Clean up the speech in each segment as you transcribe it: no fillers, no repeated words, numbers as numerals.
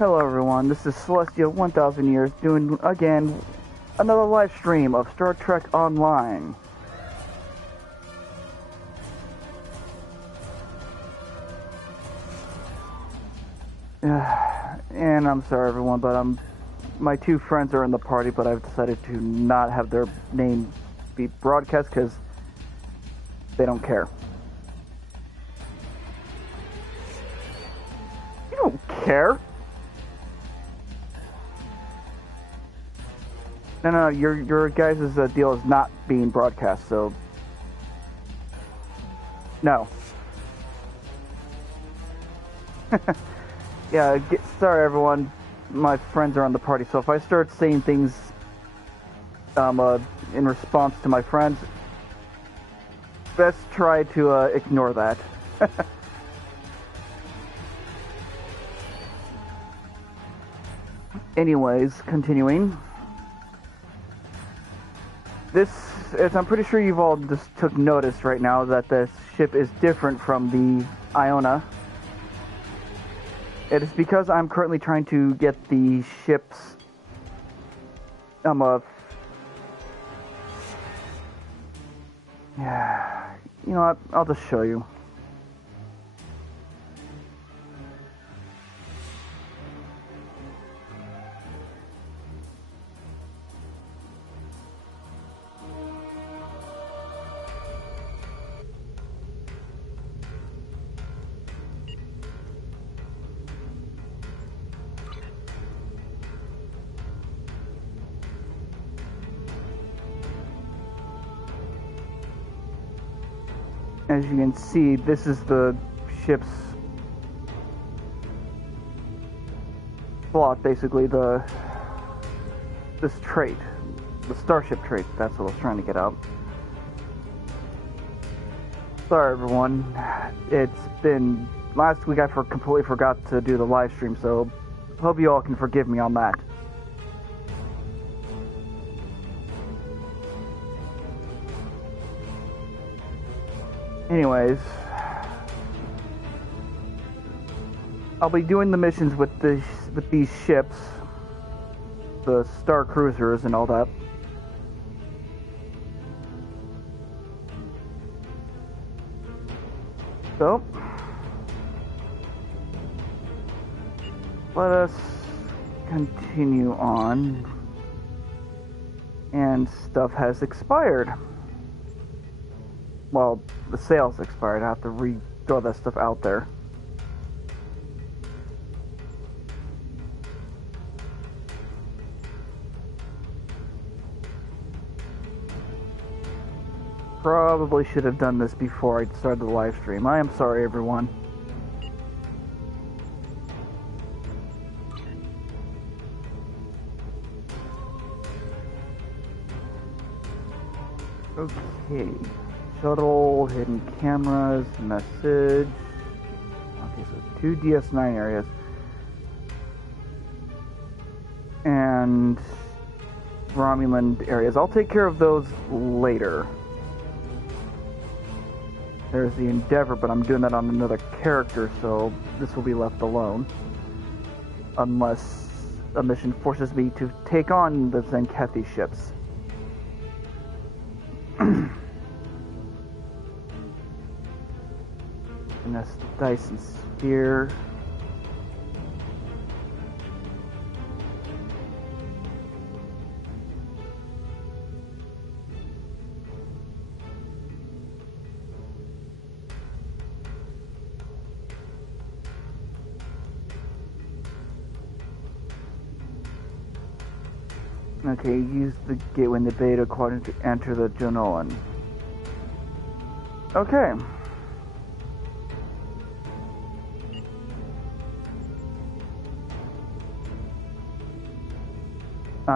Hello everyone, this is Celestia 1000 Years doing, again, another live stream of Star Trek Online. And I'm sorry everyone, but my two friends are in the party, but I've decided to not have their name be broadcast because they don't care. You don't care? No, your guys' deal is not being broadcast, so no. Yeah, sorry everyone, my friends are on the party, so if I start saying things in response to my friends, best try to ignore that. Anyways, continuing. As I'm pretty sure you've all just took notice right now that this ship is different from the Iona. It is because I'm currently trying to get the ship's yeah, you know what? I'll just show you. As you can see, this is the ship's plot, basically this trait, the starship trait, that's what I was trying to get out. Sorry everyone, it's been, last week I completely forgot to do the live stream, so hope you all can forgive me on that. Anyways, I'll be doing the missions with these ships, the Star Cruisers and all that. So, let us continue on. And stuff has expired. Well, the sales expired. I have to throw that stuff out there. Probably should have done this before I started the live stream. I am sorry, everyone. Okay. Shuttle, hidden cameras, message. Okay, so 2 DS9 areas. And Romulan areas. I'll take care of those later. There's the Endeavor, but I'm doing that on another character, so this will be left alone. Unless a mission forces me to take on the Zenkethi ships. And that's the Dyson Sphere. Okay, use the gateway in the beta quadrant to enter the Jonoan. Okay.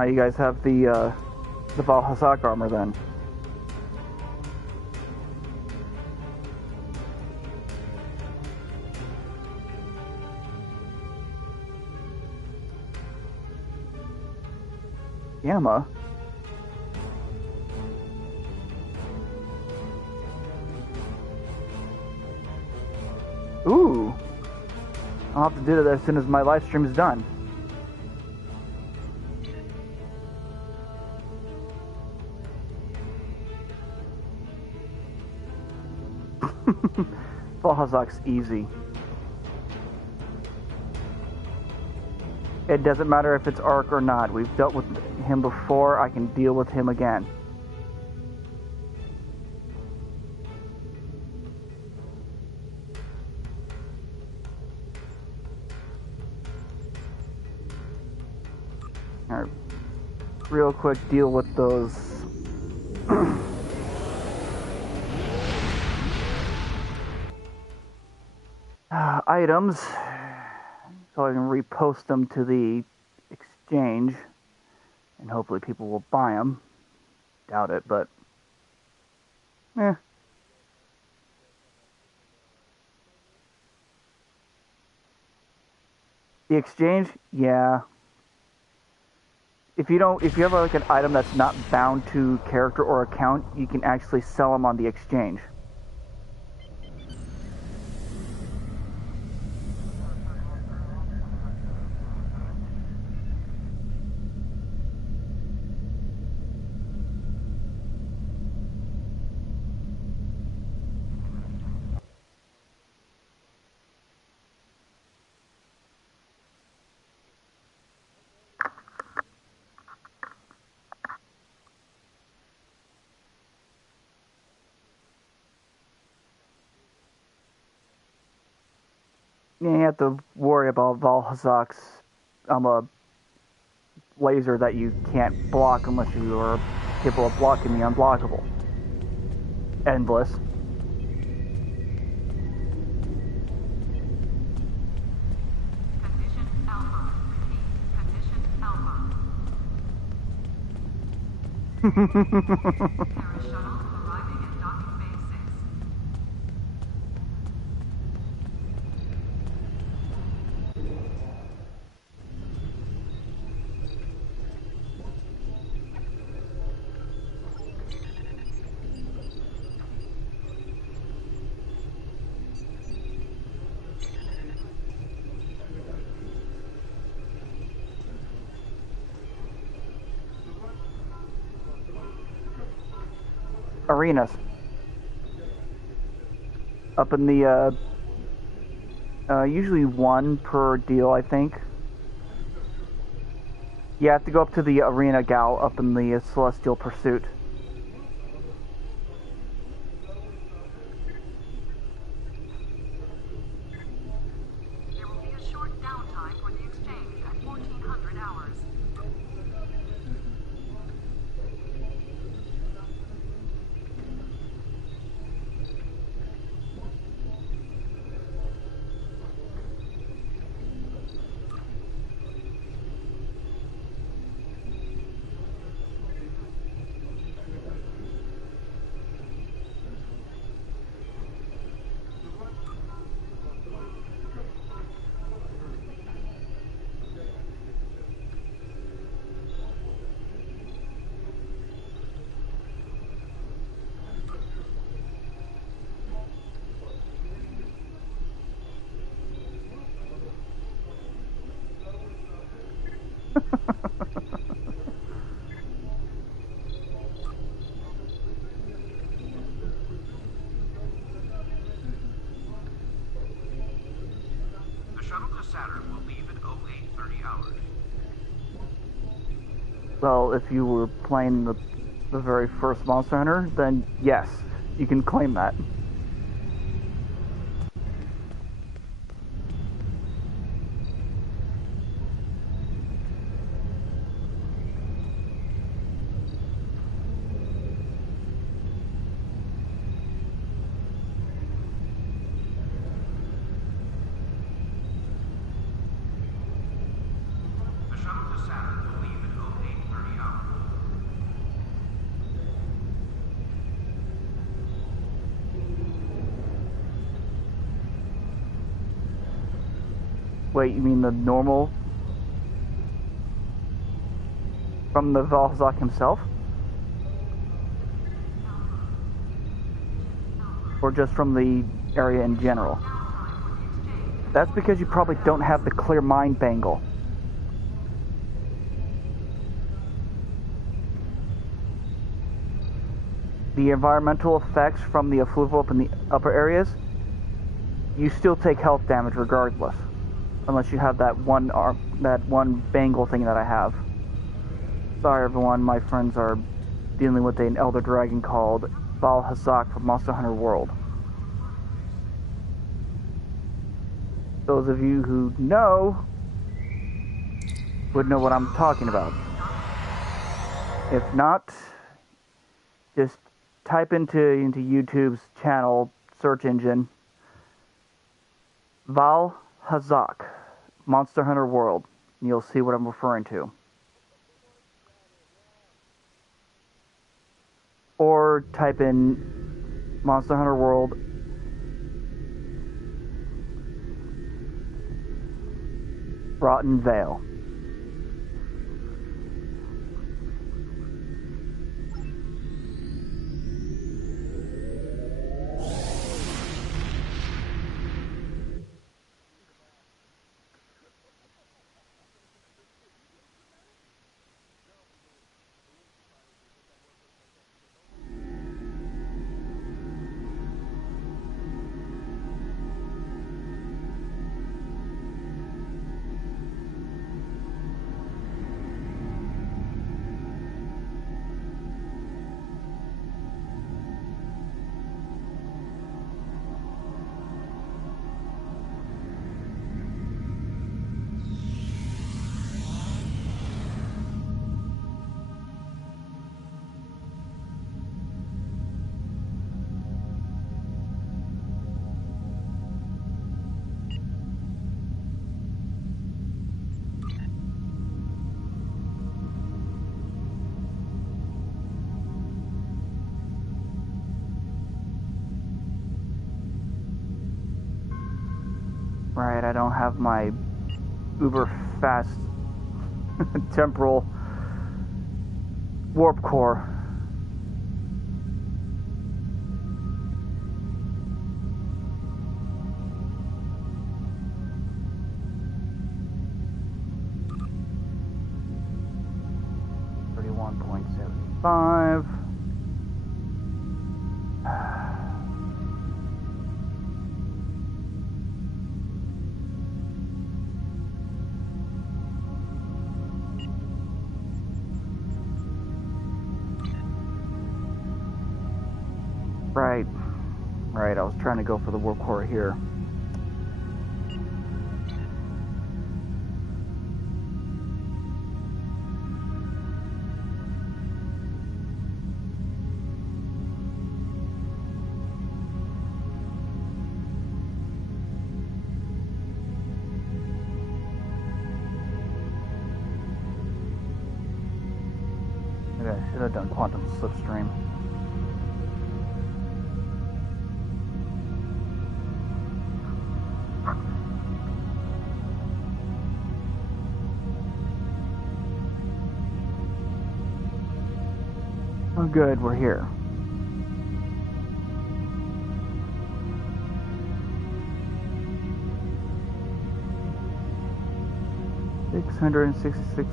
You guys have the Valhazak armor then. Gamma? Ooh. I'll have to do that as soon as my live stream is done. Valhazak's easy. It doesn't matter if it's Arc or not. We've dealt with him before. I can deal with him again. Alright. Real quick, deal with those items, so I can repost them to the exchange, and hopefully people will buy them. Doubt it, but The exchange, yeah. If you have like an item that's not bound to character or account, you can actually sell them on the exchange. You have to worry about Valhazak's a laser that you can't block unless you are capable of blocking the unblockable. Endless. Condition Alpha. Repeat. Condition Alpha. Paris shuttle arriving at docking bay 6. Arenas. Up in the, usually one per deal, I think. You have to go up to the arena gal up in the Celestial Pursuit. There will be a short downtime for the exchange at 1400 hours. The shuttle to Saturn will leave at 0830 hours. Well, if you were playing the very first Monster Hunter, then yes, you can claim that. The shuttle to Saturn will leave at 0830 hours. Wait, you mean the normal? From the Valhazak himself? Or just from the area in general? That's because you probably don't have the clear mind bangle. the environmental effects from the effluvial up in the upper areas, you still take health damage regardless, unless you have that one bangle thing that I have. Sorry, everyone. My friends are dealing with an elder dragon called Val Hazak from Monster Hunter World. Those of you who know would know what I'm talking about. If not, just type into YouTube's channel search engine Val Hazak, Monster Hunter World, and you'll see what I'm referring to. Or type in Monster Hunter World Rotten Vale. Right, I don't have my uber fast temporal warp core. $31.75. Right, I was trying to go for the warp core here. Maybe I should have done quantum slipstream. Oh good, we're here. $666.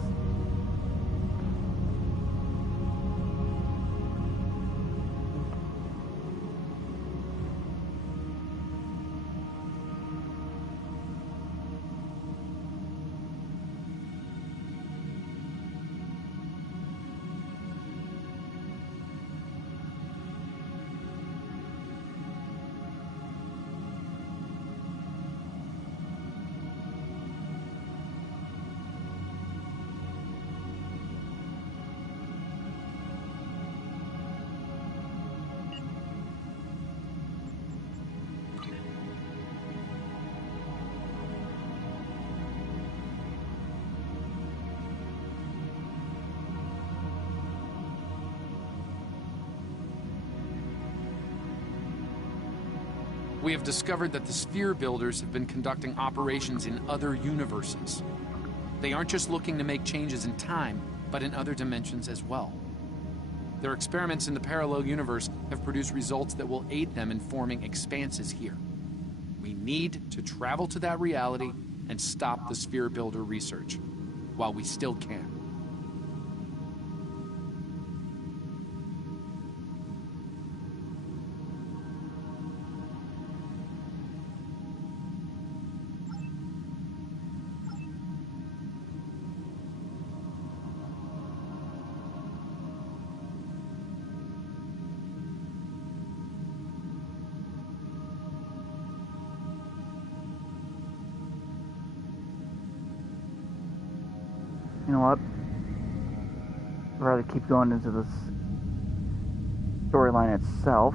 We have discovered that the sphere builders have been conducting operations in other universes. They aren't just looking to make changes in time, but in other dimensions as well. Their experiments in the parallel universe have produced results that will aid them in forming expanses here. We need to travel to that reality and stop the sphere builder research, while we still can. You know what? I'd rather keep going into this storyline itself.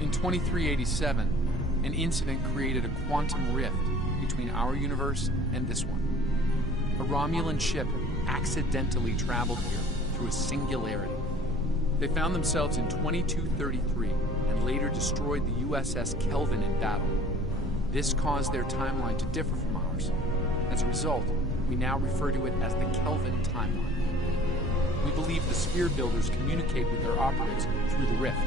In 2387, an incident created a quantum rift between our universe and this one. A Romulan ship accidentally traveled here through a singularity. They found themselves in 2233 and later destroyed the USS Kelvin in battle. This caused their timeline to differ from ours. As a result, we now refer to it as the Kelvin timeline. We believe the sphere builders communicate with their operatives through the rift.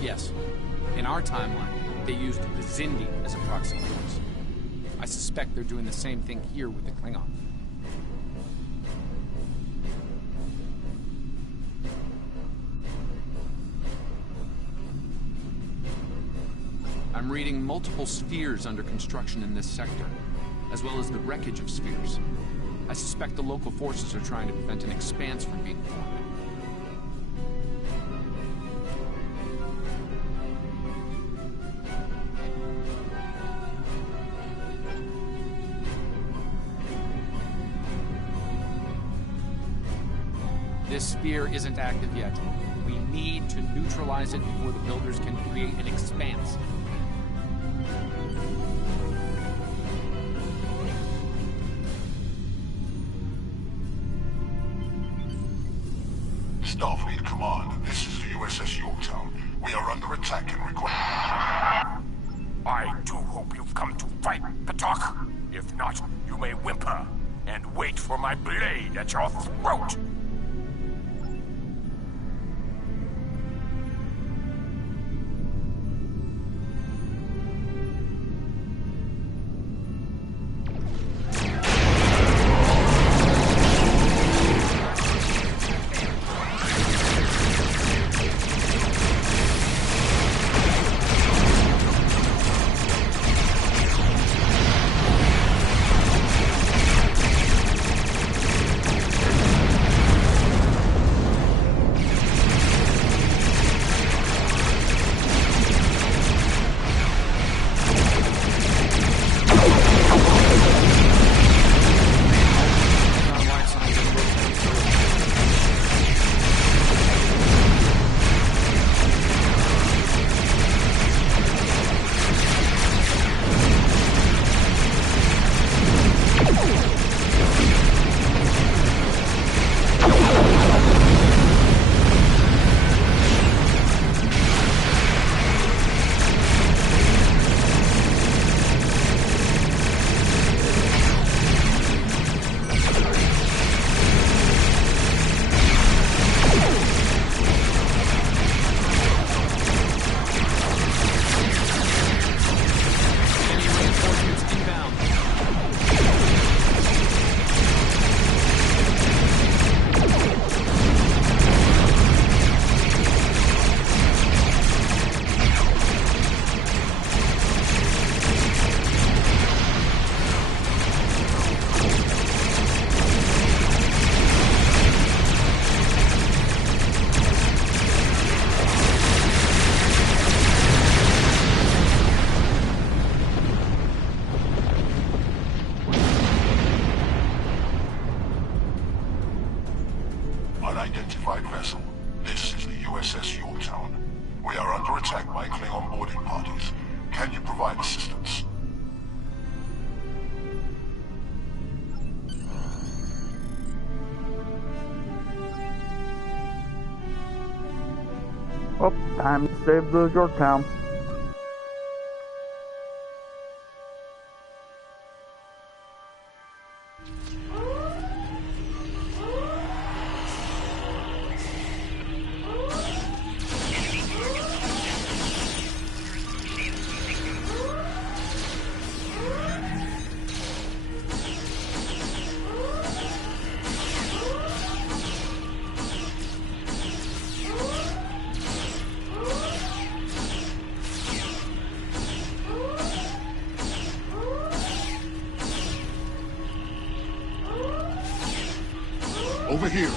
Yes, in our timeline, they used the Zindi as a proxy force. I suspect they're doing the same thing here with the Klingons. I'm reading multiple spheres under construction in this sector, as well as the wreckage of spheres. I suspect the local forces are trying to prevent an expanse from being formed. This sphere isn't active yet. We need to neutralize it before the builders can create an expanse. Starfleet Command, this is the USS Yorktown. We are under attack and require... I do hope you've come to fight, Patok. If not, you may whimper and wait for my blade at your throat. provide assistance. Oh, time to save the Yorktown. Over here.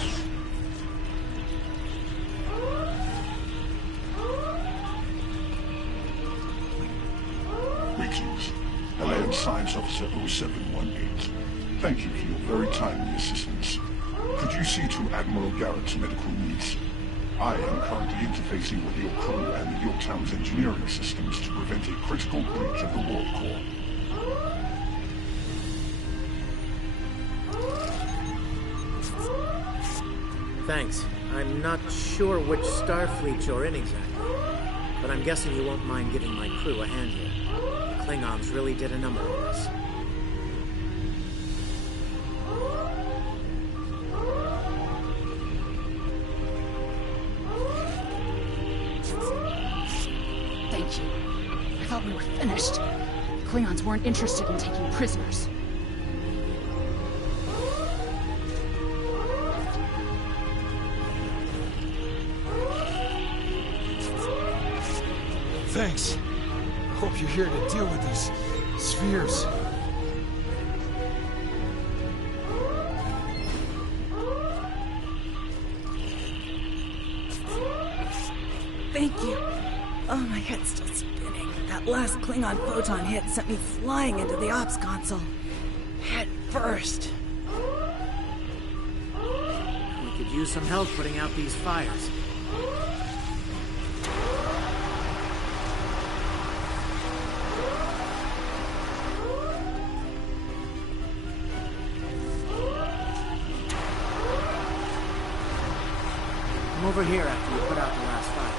Greetings. Alliance Science Officer 0718. Thank you for your very timely assistance. Could you see to Admiral Garrett's medical needs? I am currently interfacing with your crew and the Yorktown's engineering systems to prevent a critical breach of the warp core. Thanks. I'm not sure which Starfleet you're in exactly, but I'm guessing you won't mind giving my crew a hand here. The Klingons really did a number on us. Thank you. I thought we were finished. The Klingons weren't interested in taking prisoners. Thanks. I hope you're here to deal with these spheres. Thank you. Oh, my head's still spinning. That last Klingon photon hit sent me flying into the ops console. Head first. We could use some help putting out these fires. Come over here after you put out the last fire.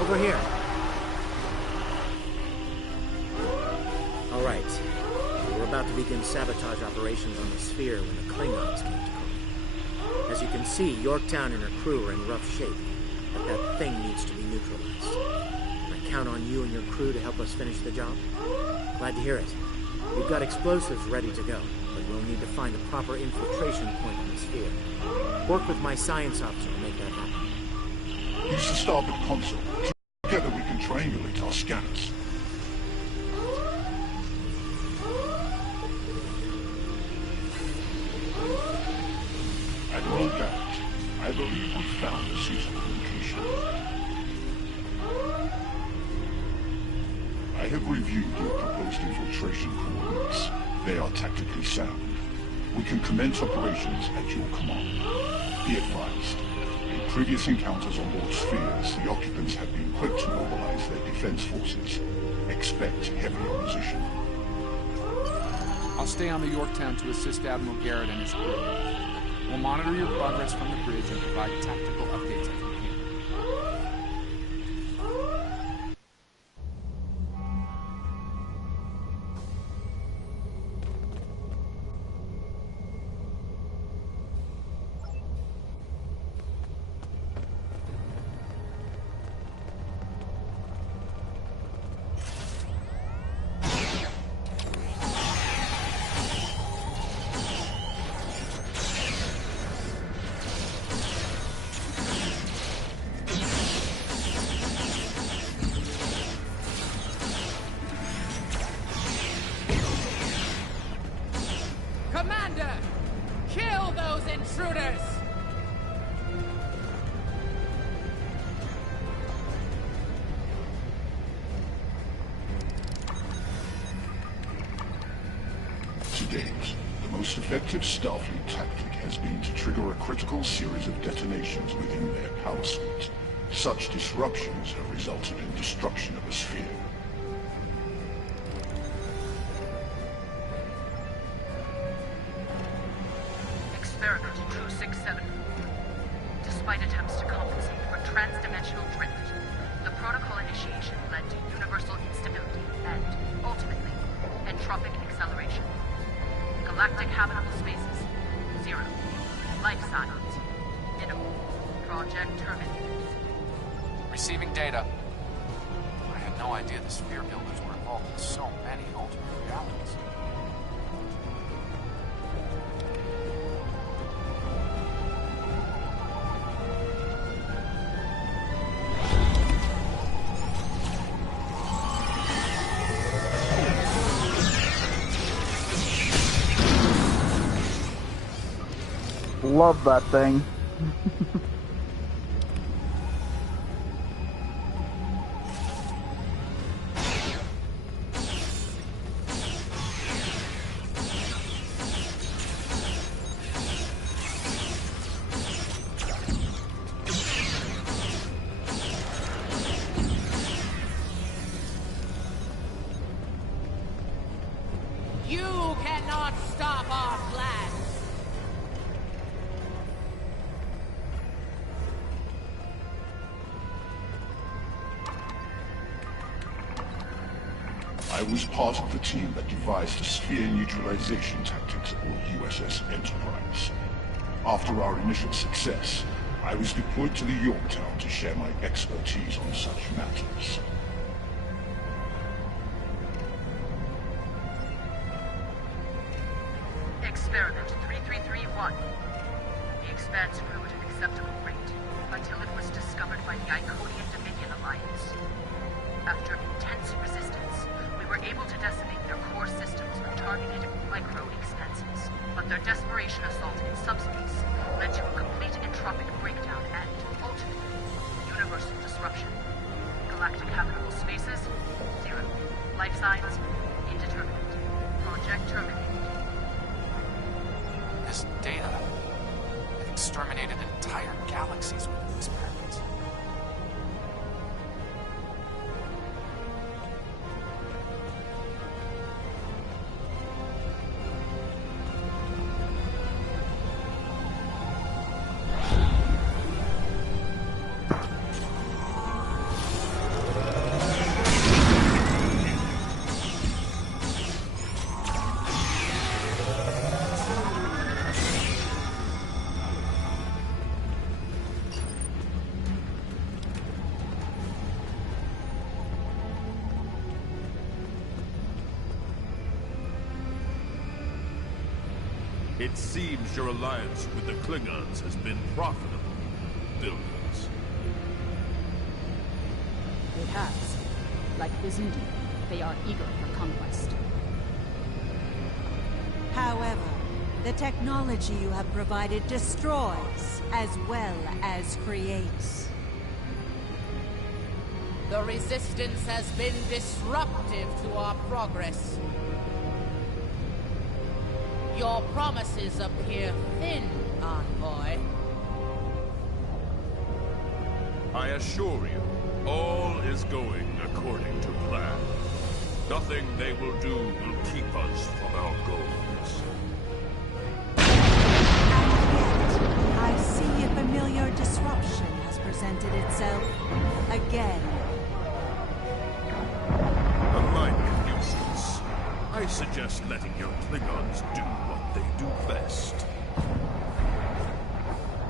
Over here. All right. We're about to begin sabotage operations on the sphere when the Klingons came to call. As you can see, Yorktown and her crew are in rough shape, but that thing needs to be neutralized. I count on you and your crew to help us finish the job. Glad to hear it. We've got explosives ready to go, but we'll need to find a proper infiltration point on the sphere. Work with my science officer to make that happen. Use the starboard console. Together we can triangulate our scanners. Admiral Garrett, I believe we found a suitable location. I have reviewed your proposed infiltration coordinates. They are tactically sound. We can commence operations at your command. Be advised, in previous encounters on board spheres, the occupants have been quick to mobilize their defense forces. Expect heavy opposition. I'll stay on the Yorktown to assist Admiral Garrett and his crew. We'll monitor your progress from the bridge and provide tactical updates as we can. Commander! Kill those intruders! To date, the most effective Starfleet tactic has been to trigger a critical series of detonations within their power suite. Such disruptions have resulted in destruction of a sphere. Experiment 267. Despite attempts to compensate for trans-dimensional drift, the protocol initiation led to universal instability and, ultimately, entropic acceleration. Galactic habitable spaces, 0. Life signs, minimal. Project terminated. Receiving data. I had no idea the sphere builders were involved in so many alternate realities. Love that thing. You cannot stop our plans. I was part of the team that devised the sphere neutralization tactics aboard USS Enterprise. After our initial success, I was deployed to the Yorktown to share my expertise on such matters. Experiment 3331. The Expanse grew at an acceptable rate until it was discovered by the Iconian Dominion Alliance. After intense resistance, we were able to decimate their core systems with targeted micro-expanses. But their desperation assault in subspace led to a complete entropic breakdown and, ultimately, universal disruption. Galactic habitable spaces, 0. Life signs, indeterminate. Project terminated. This data, it exterminated entire galaxies with its experiments. It seems your alliance with the Klingons has been profitable, builders. It has. Like Vizundi, they are eager for conquest. However, the technology you have provided destroys as well as creates. The Resistance has been disruptive to our progress. Your promises appear thin, Envoy. I assure you, all is going according to plan. Nothing they will do will keep us from our goals. I see a familiar disruption has presented itself again. A minor nuisance. I suggest letting your Klingons do what they do best.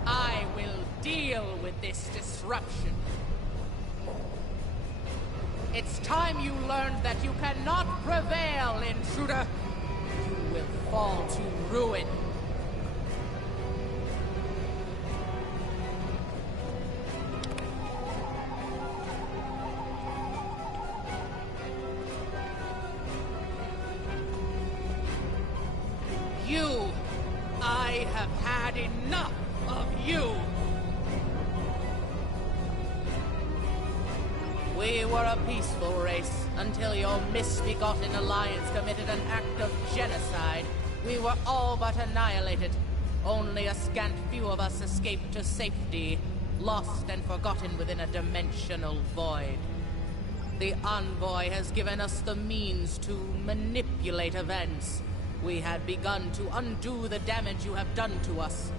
I will deal with this disruption. It's time you learned that you cannot prevail, intruder. You will fall to ruin. I have had enough of you! We were a peaceful race until your misbegotten alliance committed an act of genocide. We were all but annihilated. Only a scant few of us escaped to safety. lost and forgotten within a dimensional void. The Envoy has given us the means to manipulate events. We had begun to undo the damage you have done to us.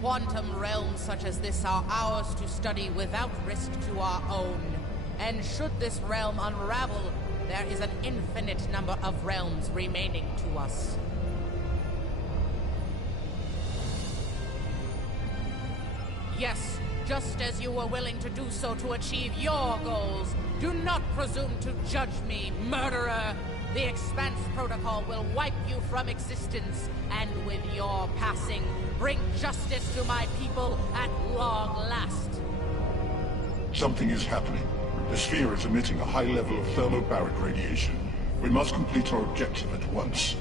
Quantum realms such as this are ours to study without risk to our own. And should this realm unravel, there is an infinite number of realms remaining to us. Yes, just as you were willing to do so to achieve your goals, do not presume to judge me, murderer! The Expanse Protocol will wipe you from existence, and with your passing, bring justice to my people at long last. Something is happening. The sphere is emitting a high level of thermobaric radiation. We must complete our objective at once.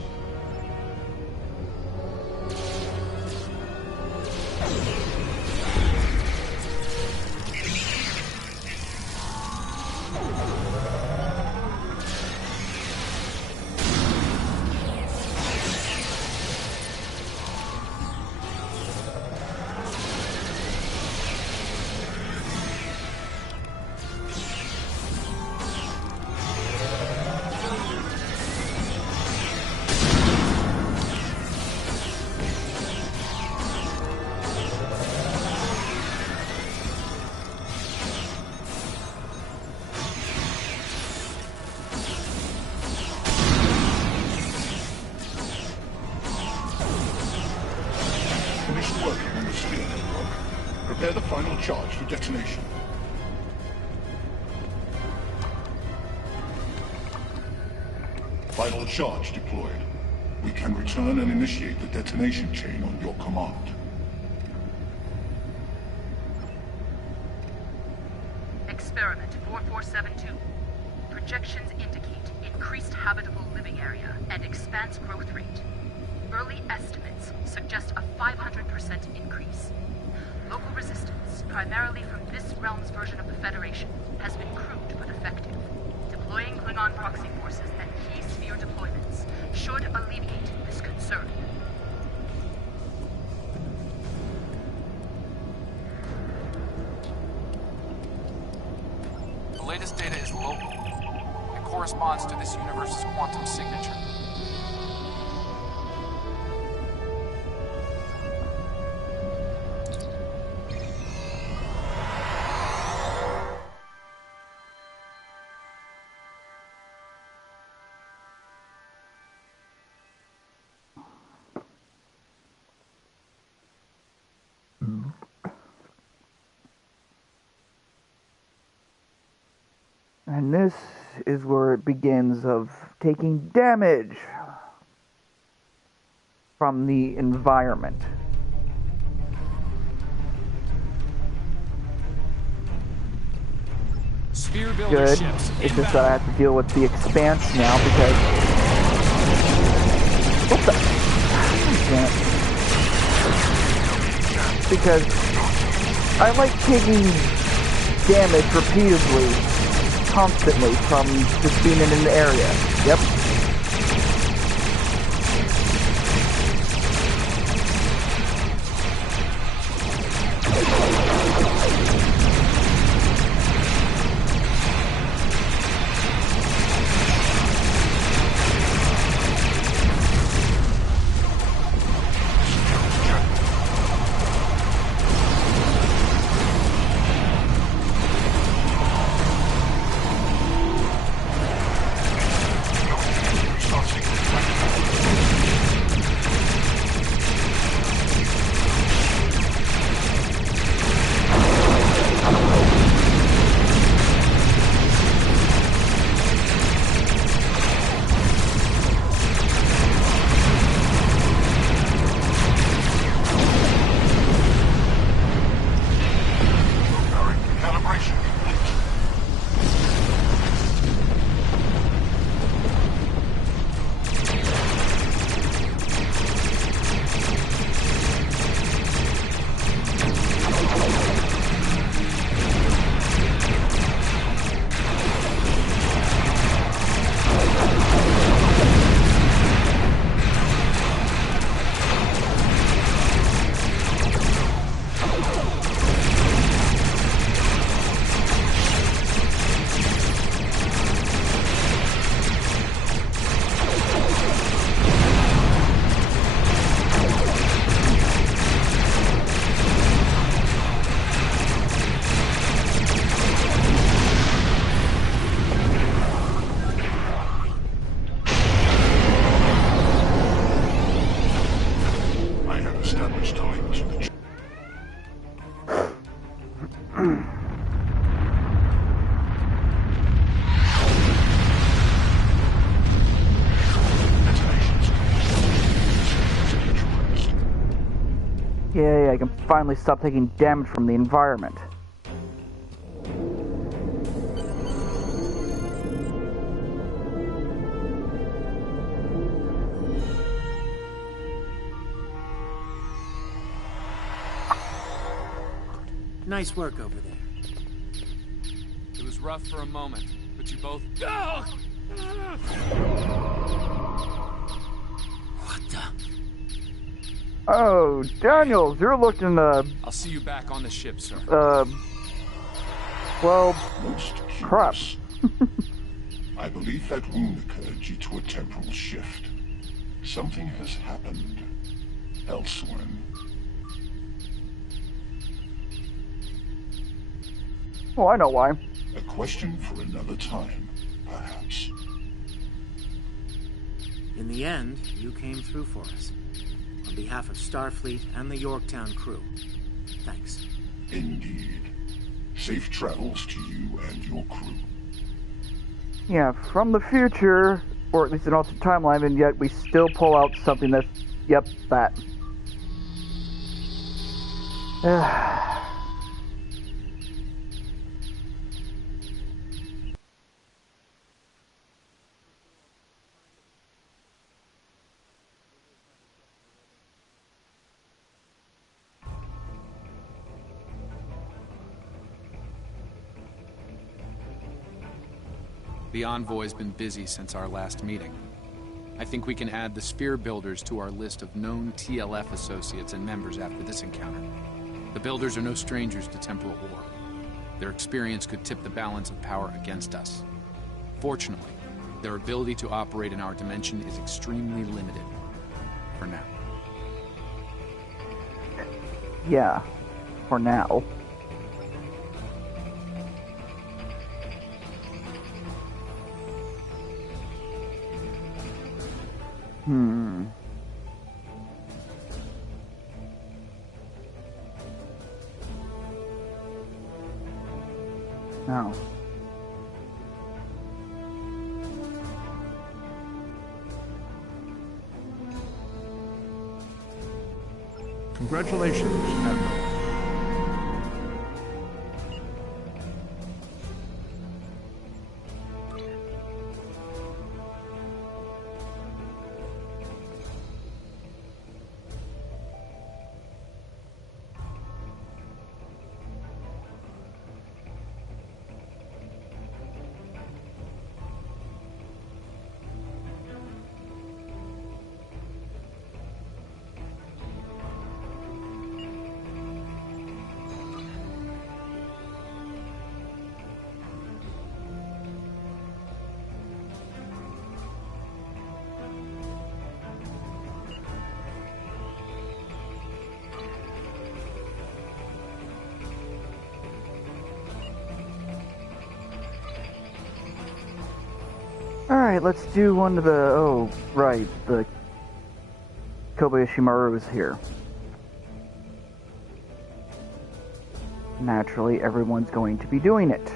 Prepare the final charge for detonation. Final charge deployed. We can return and initiate the detonation chain on your command. Experiment 4472. Projections indicate increased habitable living area and expanse growth rate. Early estimates suggest a 500% increase. Local resistance, primarily from this realm's version of the Federation, has been crude but effective. Deploying Klingon proxy forces at key sphere deployments should alleviate this concern. The latest data is local. It corresponds to this universe's quantum signature. And this is where it begins of taking damage from the environment. Sphere builder Good. ships It's just that I have to deal with the Expanse now because... What the... Damn it. Because I like taking damage repeatedly, constantly, from just being in an area. Yep. way I can finally stop taking damage from the environment. Nice work over there. It was rough for a moment, but you both... What the... Oh, Daniels, you're looking, I'll see you back on the ship, sir. Well, Most crap. curious. I believe that wound occurred due to a temporal shift. Something has happened elsewhere. Oh, I know why. A question for another time, perhaps. In the end, you came through for us. On behalf of Starfleet and the Yorktown crew. Thanks. Indeed. Safe travels to you and your crew. Yeah, from the future, or at least an alternate timeline, and yet we still pull out something that's... Yep, that. The Envoy's been busy since our last meeting. I think we can add the Sphere Builders to our list of known TLF associates and members after this encounter. The Builders are no strangers to temporal war. Their experience could tip the balance of power against us. Fortunately, their ability to operate in our dimension is extremely limited. For now. Yeah, for now. No. Congratulations, Admiral. Alright, let's do one of the... Oh, right, the Kobayashi Maru is here. Naturally, everyone's going to be doing it.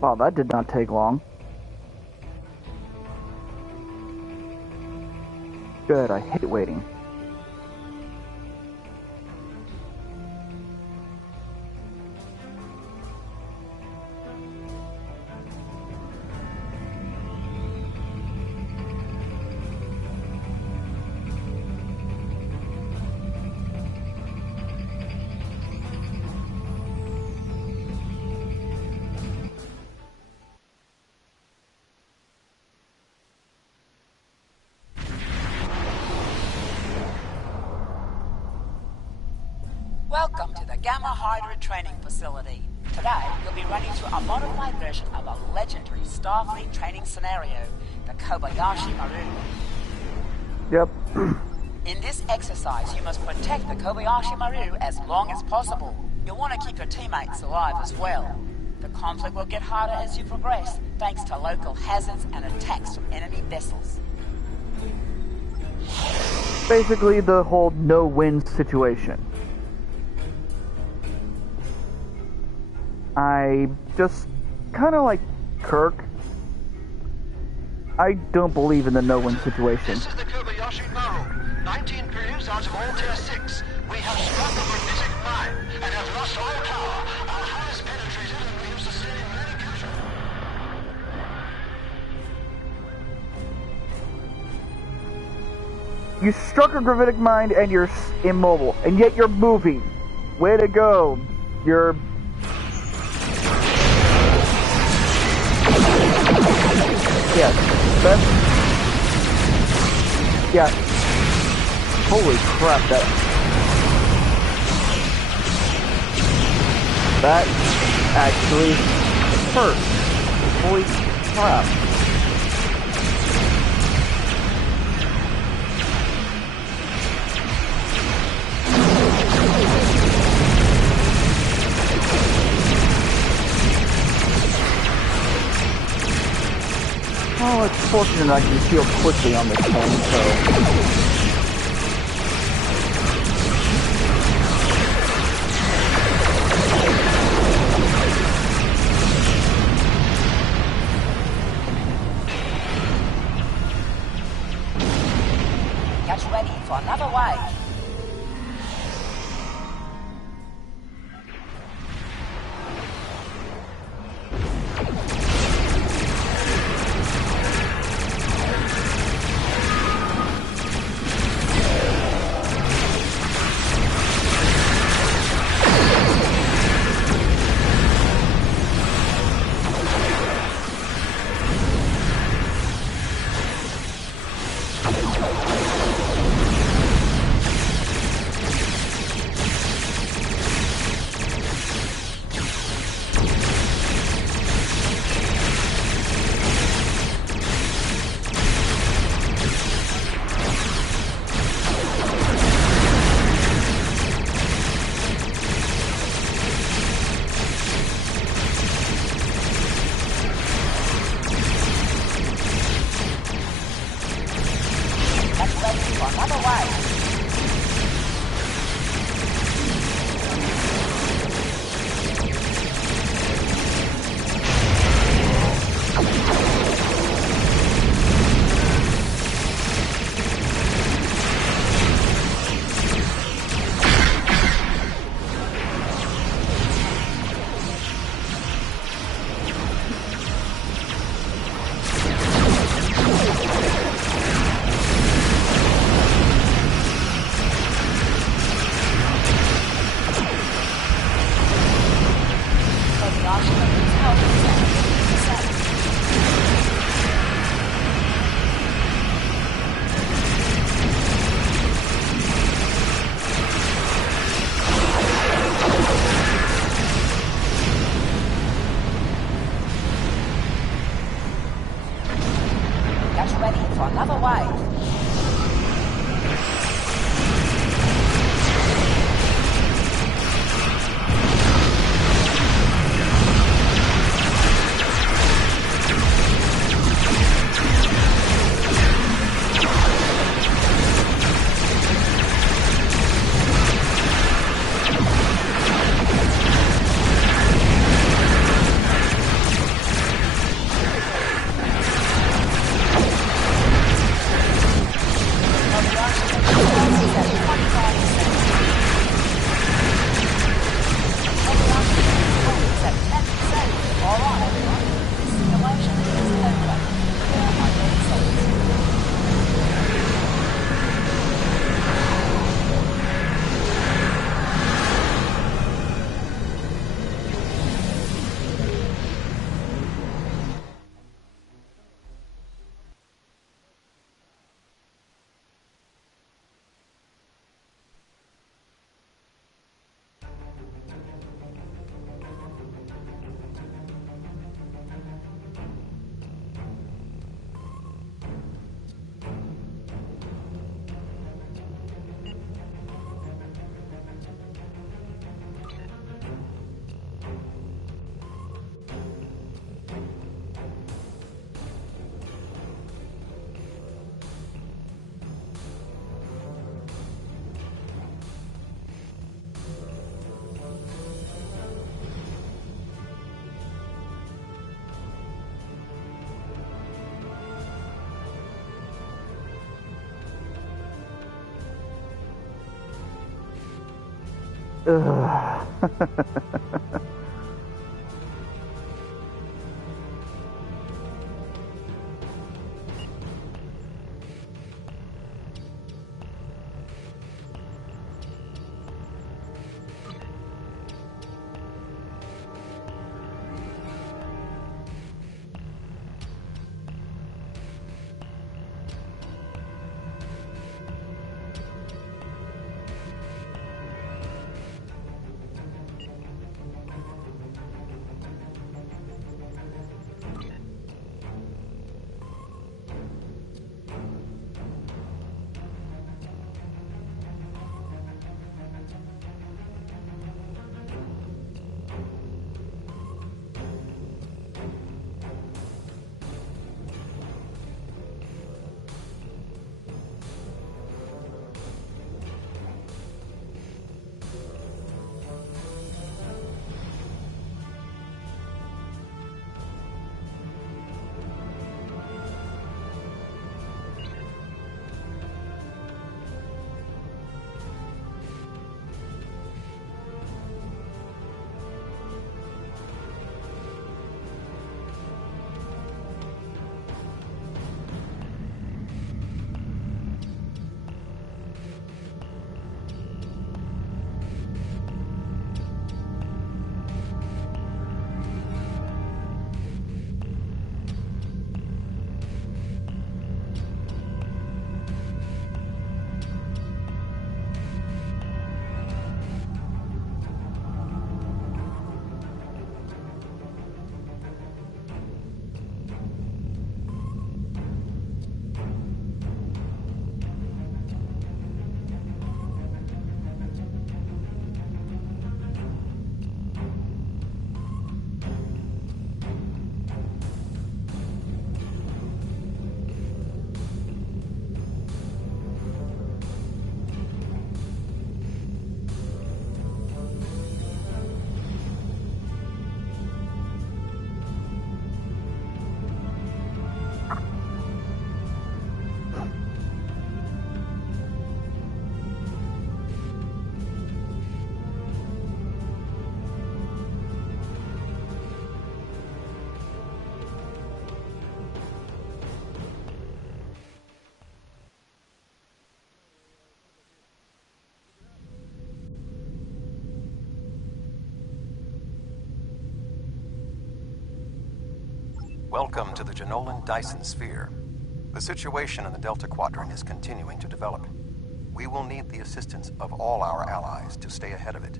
Wow, that did not take long. Good, I hate waiting. Welcome to the Gamma Hydra training facility. Today, you'll be running through a modified version of a legendary Starfleet training scenario the Kobayashi Maru. Yep. In this exercise, you must protect the Kobayashi Maru as long as possible. You'll want to keep your teammates alive as well. The conflict will get harder as you progress, thanks to local hazards and attacks from enemy vessels. Basically, the whole no-win situation. I just kind of like Kirk. I don't believe in the no-win situation. This is the Kobayashi Maru. 19 crews out of all Tier 6. We have struck a magnetic mine and have lost all power. Our hull is penetrated and we have sustained many casualties. You struck a gravitic mine and you're immobile, and yet you're moving. Way to go. You're... Yeah, that's... Yeah. Holy crap, that actually hurt. Holy crap. Oh, it's fortunate I can heal quickly on this phone, so... Get ready for another wave. Ugh. Welcome to the Janolan Dyson Sphere. The situation in the Delta Quadrant is continuing to develop. We will need the assistance of all our allies to stay ahead of it.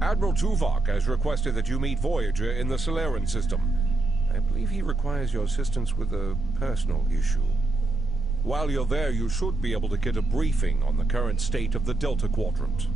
Admiral Tuvok has requested that you meet Voyager in the Solaran system. I believe he requires your assistance with a personal issue. While you're there, you should be able to get a briefing on the current state of the Delta Quadrant.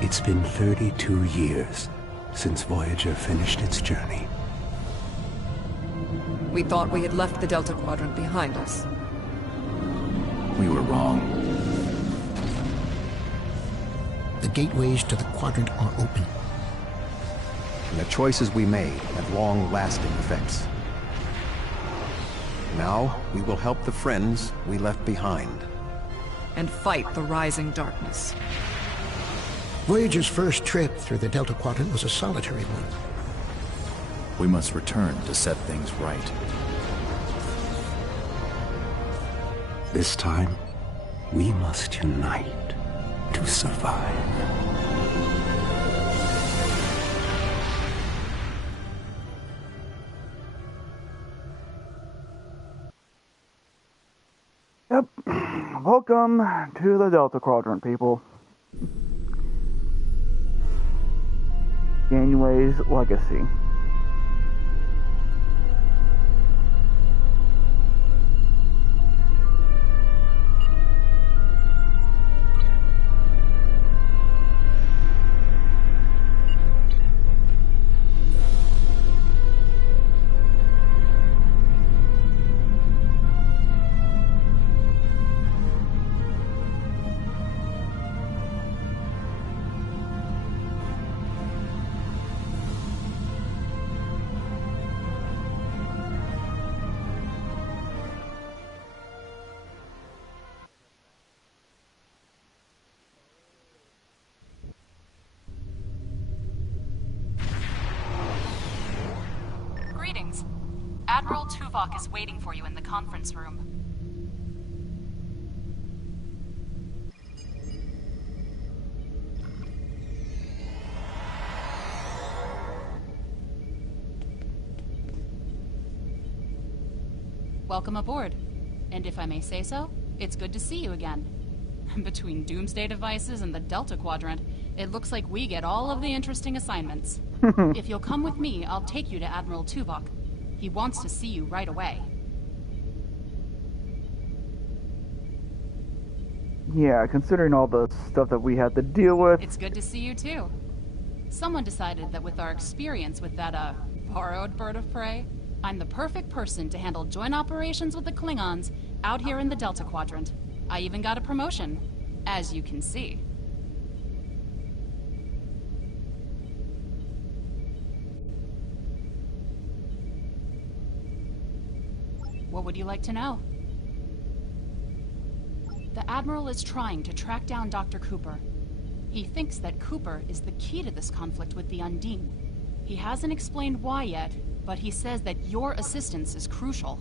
It's been 32 years since Voyager finished its journey. We thought we had left the Delta Quadrant behind us. We were wrong. The gateways to the Quadrant are open. And the choices we made had long-lasting effects. Now, we will help the friends we left behind. And fight the rising darkness. Voyager's first trip through the Delta Quadrant was a solitary one. We must return to set things right. This time, we must unite to survive. Yep. Welcome to the Delta Quadrant, people. Janeway's legacy. Greetings. Admiral Tuvok is waiting for you in the conference room. Welcome aboard. And if I may say so, it's good to see you again. Between doomsday devices and the Delta Quadrant, it looks like we get all of the interesting assignments. If you'll come with me, I'll take you to Admiral Tuvok. He wants to see you right away. Yeah, considering all the stuff that we had to deal with. It's good to see you too. Someone decided that with our experience with that, borrowed bird of prey, I'm the perfect person to handle joint operations with the Klingons out here in the Delta Quadrant. I even got a promotion, as you can see. What would you like to know? The Admiral is trying to track down Dr. Cooper. He thinks that Cooper is the key to this conflict with the Undine. He hasn't explained why yet, but he says that your assistance is crucial.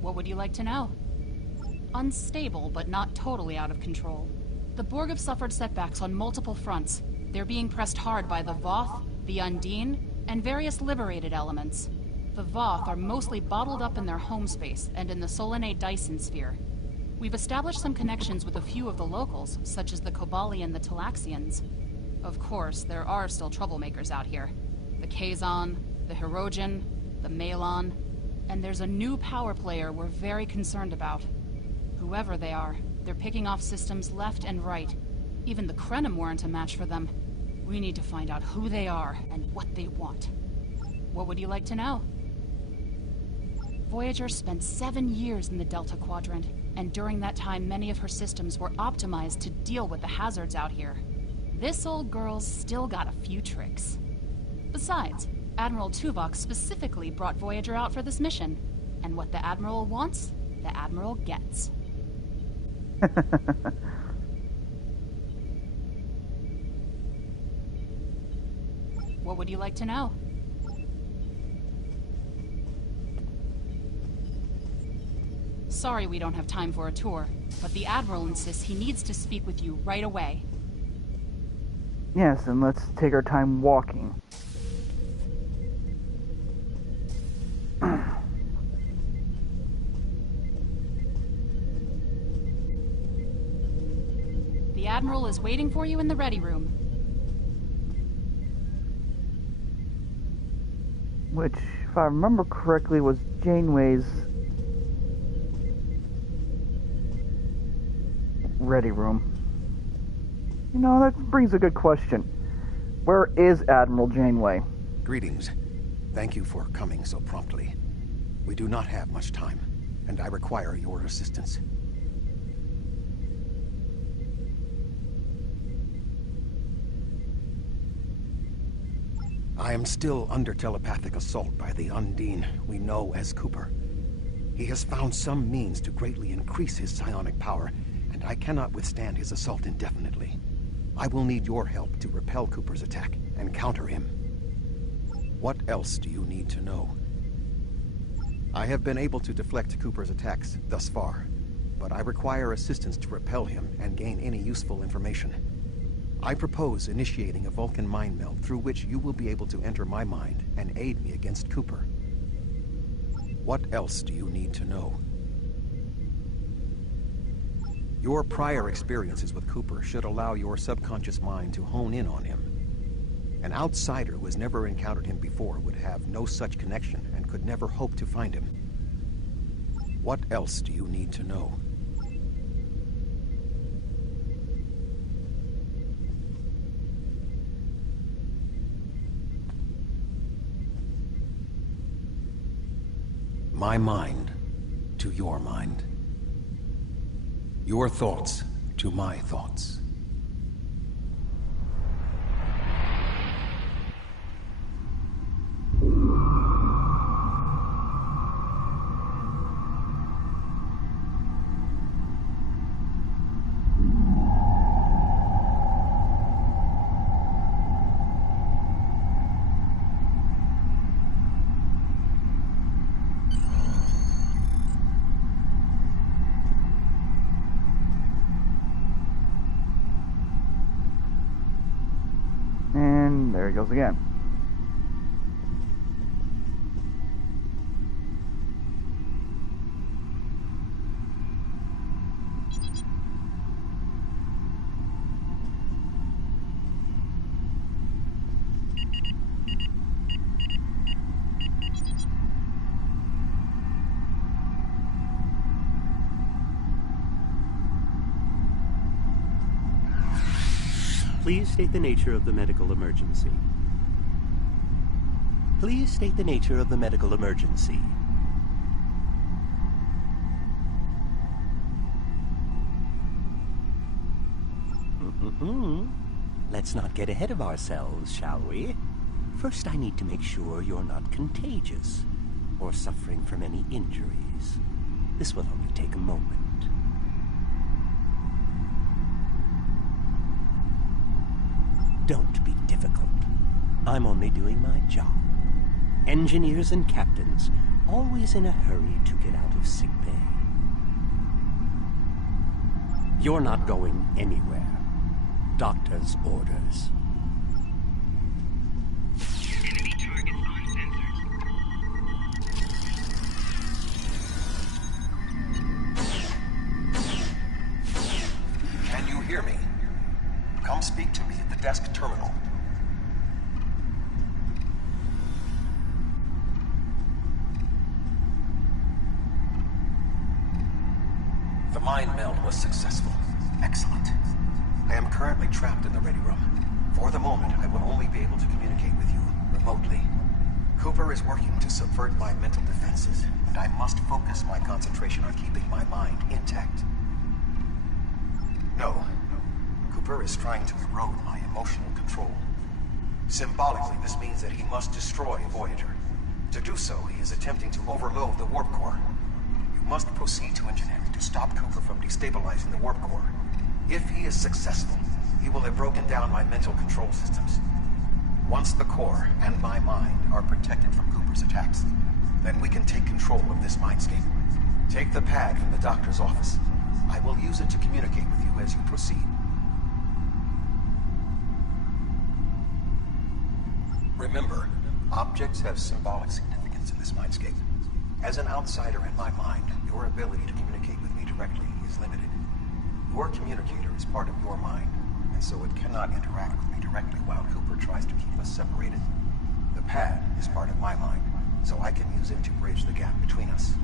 What would you like to know? Unstable, but not totally out of control. The Borg have suffered setbacks on multiple fronts. They're being pressed hard by the Voth, the Undine, and various liberated elements. The Voth are mostly bottled up in their home space and in the Solanae Dyson sphere. We've established some connections with a few of the locals, such as the Kobali and the Talaxians. Of course, there are still troublemakers out here. The Kazon, the Hirogen, the Malon, and there's a new power player we're very concerned about. Whoever they are, they're picking off systems left and right. Even the Krenim weren't a match for them. We need to find out who they are and what they want. What would you like to know? Voyager spent 7 years in the Delta Quadrant, and during that time many of her systems were optimized to deal with the hazards out here. This old girl's still got a few tricks. Besides, Admiral Tuvok specifically brought Voyager out for this mission. And what the Admiral wants, the Admiral gets. What would you like to know? Sorry we don't have time for a tour, but the Admiral insists he needs to speak with you right away. Yes, and let's take our time walking. The Admiral is waiting for you in the ready room. Which, if I remember correctly, was Janeway's ready room. You know, that brings a good question. Where is Admiral Janeway? Greetings. Thank you for coming so promptly. We do not have much time, and I require your assistance. I am still under telepathic assault by the Undine we know as Cooper. He has found some means to greatly increase his psionic power, and I cannot withstand his assault indefinitely. I will need your help to repel Cooper's attack and counter him. What else do you need to know? I have been able to deflect Cooper's attacks thus far, but I require assistance to repel him and gain any useful information. I propose initiating a Vulcan mind meld through which you will be able to enter my mind and aid me against Cooper. What else do you need to know? Your prior experiences with Cooper should allow your subconscious mind to hone in on him. An outsider who has never encountered him before would have no such connection and could never hope to find him. What else do you need to know? My mind to your mind. Your thoughts to my thoughts. And there he goes again. Please state the nature of the medical emergency. Please state the nature of the medical emergency. Let's not get ahead of ourselves, shall we? First, I need to make sure you're not contagious or suffering from any injuries. This will only take a moment. Don't be difficult. I'm only doing my job. Engineers and captains, always in a hurry to get out of sickbay. You're not going anywhere. Doctor's orders. Enemy target uncensored. Can you hear me? Come speak to me at the desk terminal. The mind meld was successful. Excellent. I am currently trapped in the ready room. For the moment, I will only be able to communicate with you remotely. Cooper is working to subvert my mental defenses, and I must focus my concentration on keeping my mind intact. No. Cooper is trying to erode my emotional control. Symbolically, this means that he must destroy Voyager. To do so, he is attempting to overload the warp core. You must proceed to engineering to stop Cooper from destabilizing the warp core. If he is successful, he will have broken down my mental control systems. Once the core and my mind are protected from Cooper's attacks, then we can take control of this mindscape. Take the pad from the doctor's office. I will use it to communicate with you as you proceed. Remember, objects have symbolic significance in this mindscape. As an outsider in my mind, your ability to communicate with me directly is limited. Your communicator is part of your mind, and so it cannot interact with me directly while Cooper tries to keep us separated. The pad is part of my mind, so I can use it to bridge the gap between us.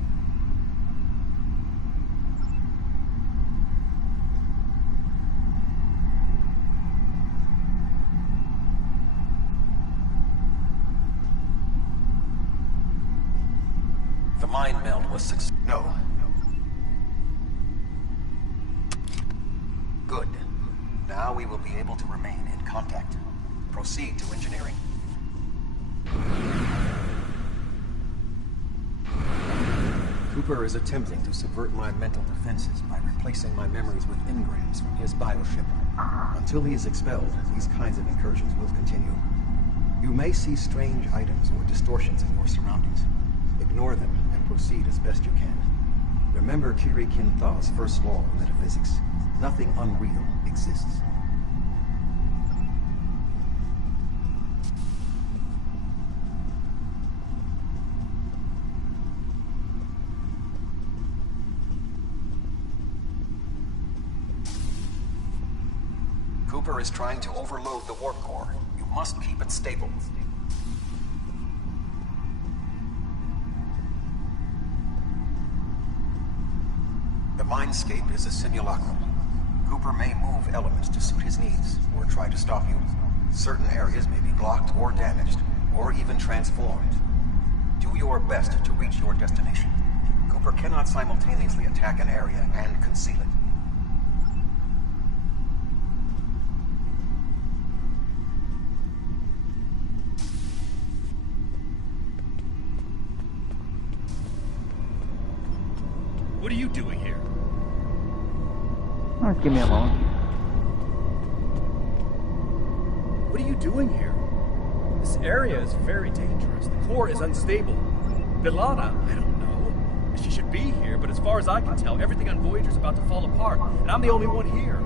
mind meld was successful. No. Good. Now we will be able to remain in contact. Proceed to engineering. Cooper is attempting to subvert my mental defenses by replacing my memories with engrams from his bioship. Until he is expelled, these kinds of incursions will continue. You may see strange items or distortions in your surroundings. Ignore them and proceed as best you can. Remember Kiri Kintha's first law of metaphysics. Nothing unreal exists. Cooper is trying to overload the warp core. You must keep it stable. The mindscape is a simulacrum. Cooper may move elements to suit his needs, or try to stop you. Certain areas may be blocked or damaged, or even transformed. Do your best to reach your destination. Cooper cannot simultaneously attack an area and conceal it. What are you doing here? Just give me a moment. What are you doing here? This area is very dangerous. The core is unstable. Bilana, I don't know. She should be here, but as far as I can tell, everything on Voyager's about to fall apart, and I'm the only one here.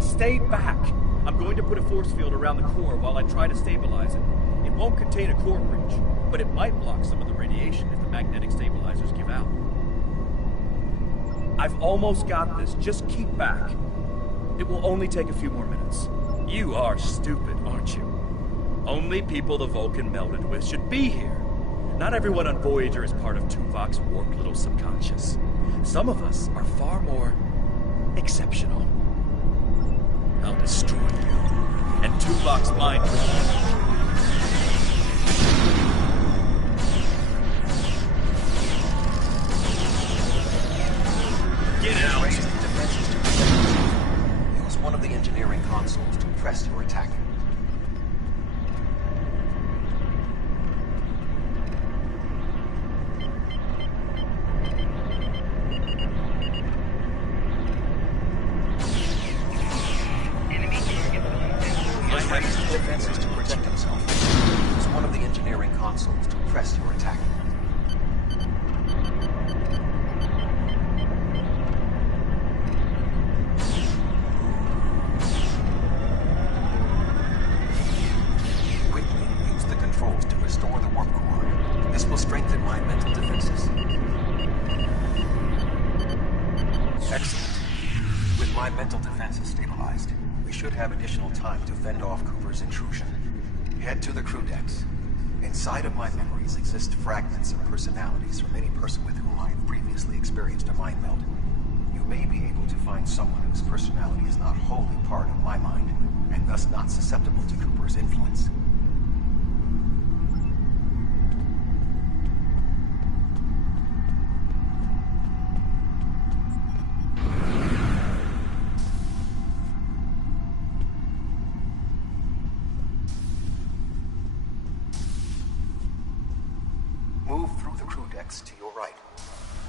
Stay back. I'm going to put a force field around the core while I try to stabilize it. It won't contain a core breach, but it might block some of the radiation if the magnetic stabilizers give out. I've almost got this. Just keep back. It will only take a few more minutes. You are stupid, aren't you? Only people the Vulcan melded with should be here. Not everyone on Voyager is part of Tuvok's warped little subconscious. Some of us are far more exceptional. I'll destroy you. And Tuvok's mind. Get out! Raise the defenses to protect yourself. Use one of the engineering consoles to press your attack. Raise the defenses to protect himself. Use one of the engineering consoles to press your attack. Strengthen my mental defenses. Excellent. With my mental defenses stabilized, we should have additional time to fend off Cooper's intrusion. Head to the crew decks. Inside of my memories exist fragments of personalities from any person with whom I have previously experienced a mind meld. You may be able to find someone whose personality is not wholly part of my mind, and thus not susceptible to Cooper's influence. To your right,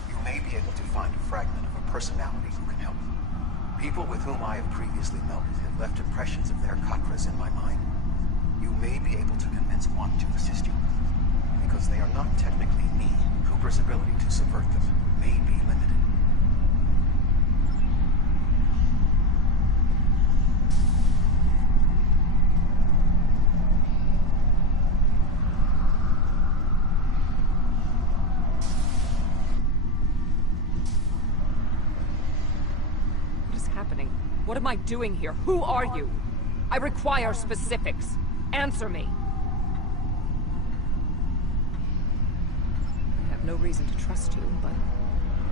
you may be able to find a fragment of a personality who can help. People with whom I have previously melded have left impressions of their Katras in my mind. You may be able to convince one to assist you. Because they are not technically me, Cooper's ability to subvert them may be limited. What am I doing here? Who are you? I require specifics. Answer me. I have no reason to trust you, but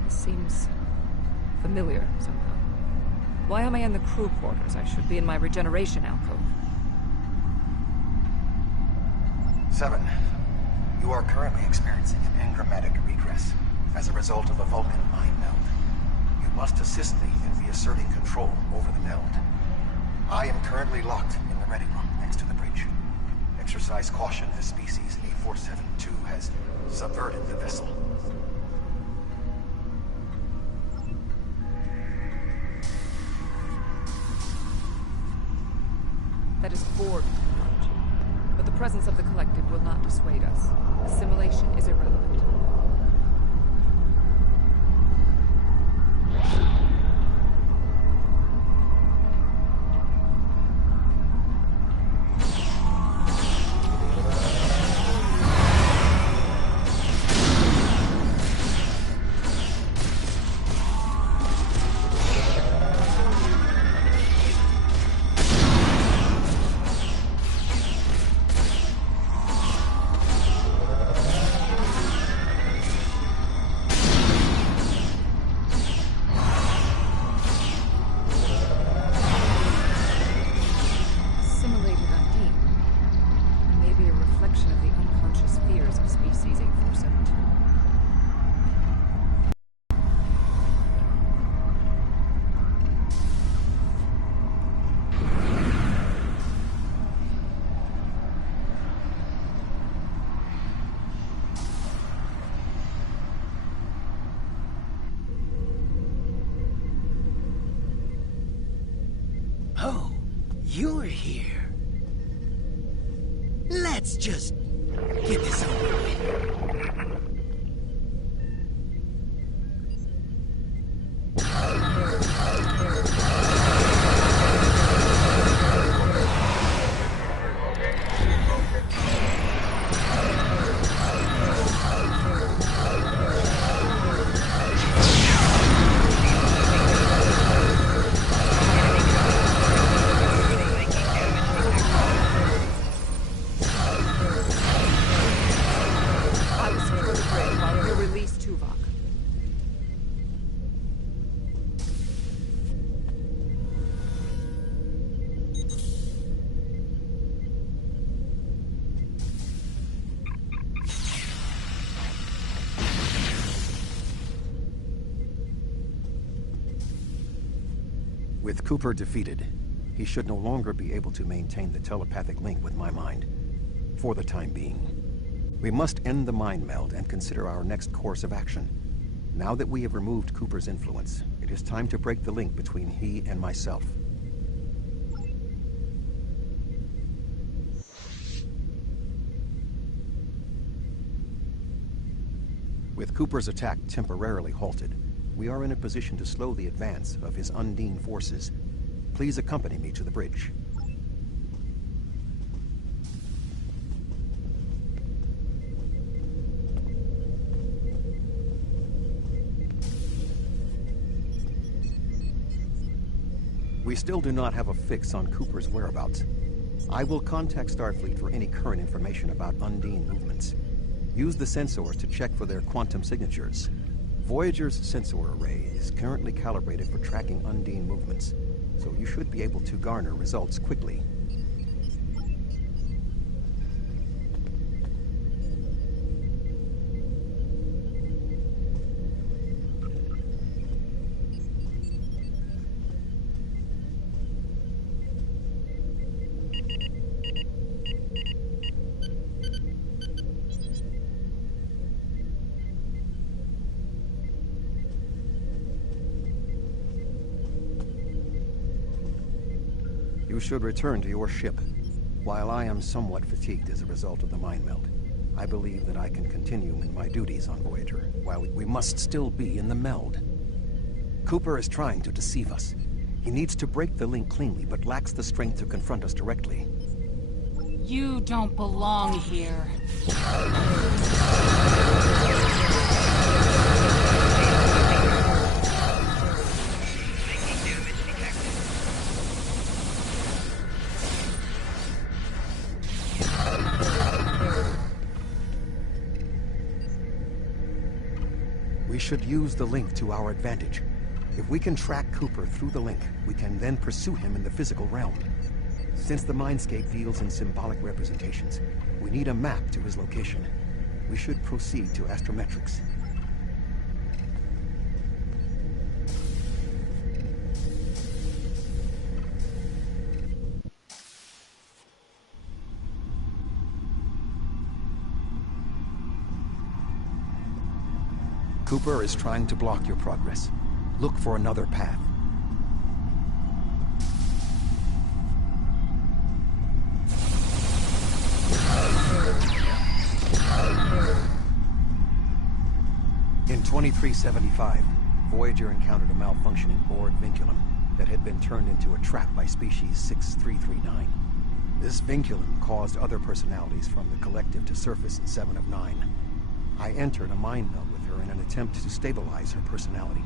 it seems familiar somehow. Why am I in the crew quarters? I should be in my regeneration alcove. 7. You are currently experiencing an engrammatic regress as a result of a Vulcan mind meld. You must assist me in reasserting control over the meld. I am currently locked in the ready room next to the bridge. Exercise caution as species A472 has subverted the vessel. That is Borg technology. But the presence of the collective will not dissuade us. Assimilation is irrelevant. Oh, you're here. Let's just get this over with. With Cooper defeated, he should no longer be able to maintain the telepathic link with my mind, for the time being. We must end the mind meld and consider our next course of action. Now that we have removed Cooper's influence, it is time to break the link between he and myself. With Cooper's attack temporarily halted, we are in a position to slow the advance of his Undine forces. Please accompany me to the bridge. We still do not have a fix on Cooper's whereabouts. I will contact Starfleet for any current information about Undine movements. Use the sensors to check for their quantum signatures. Voyager's sensor array is currently calibrated for tracking Undine movements, so you should be able to garner results quickly. You should return to your ship. While I am somewhat fatigued as a result of the mind meld, I believe that I can continue in my duties on Voyager, while we must still be in the meld. Cooper is trying to deceive us. He needs to break the link cleanly, but lacks the strength to confront us directly. You don't belong here. We should use the link to our advantage. If we can track Cooper through the link, we can then pursue him in the physical realm. Since the mindscape deals in symbolic representations, we need a map to his location. We should proceed to astrometrics. Cooper is trying to block your progress. Look for another path. In 2375, Voyager encountered a malfunctioning board vinculum that had been turned into a trap by species 6339. This vinculum caused other personalities from the collective to surface in 7 of 9. I entered a mind meld with her in an attempt to stabilize her personality.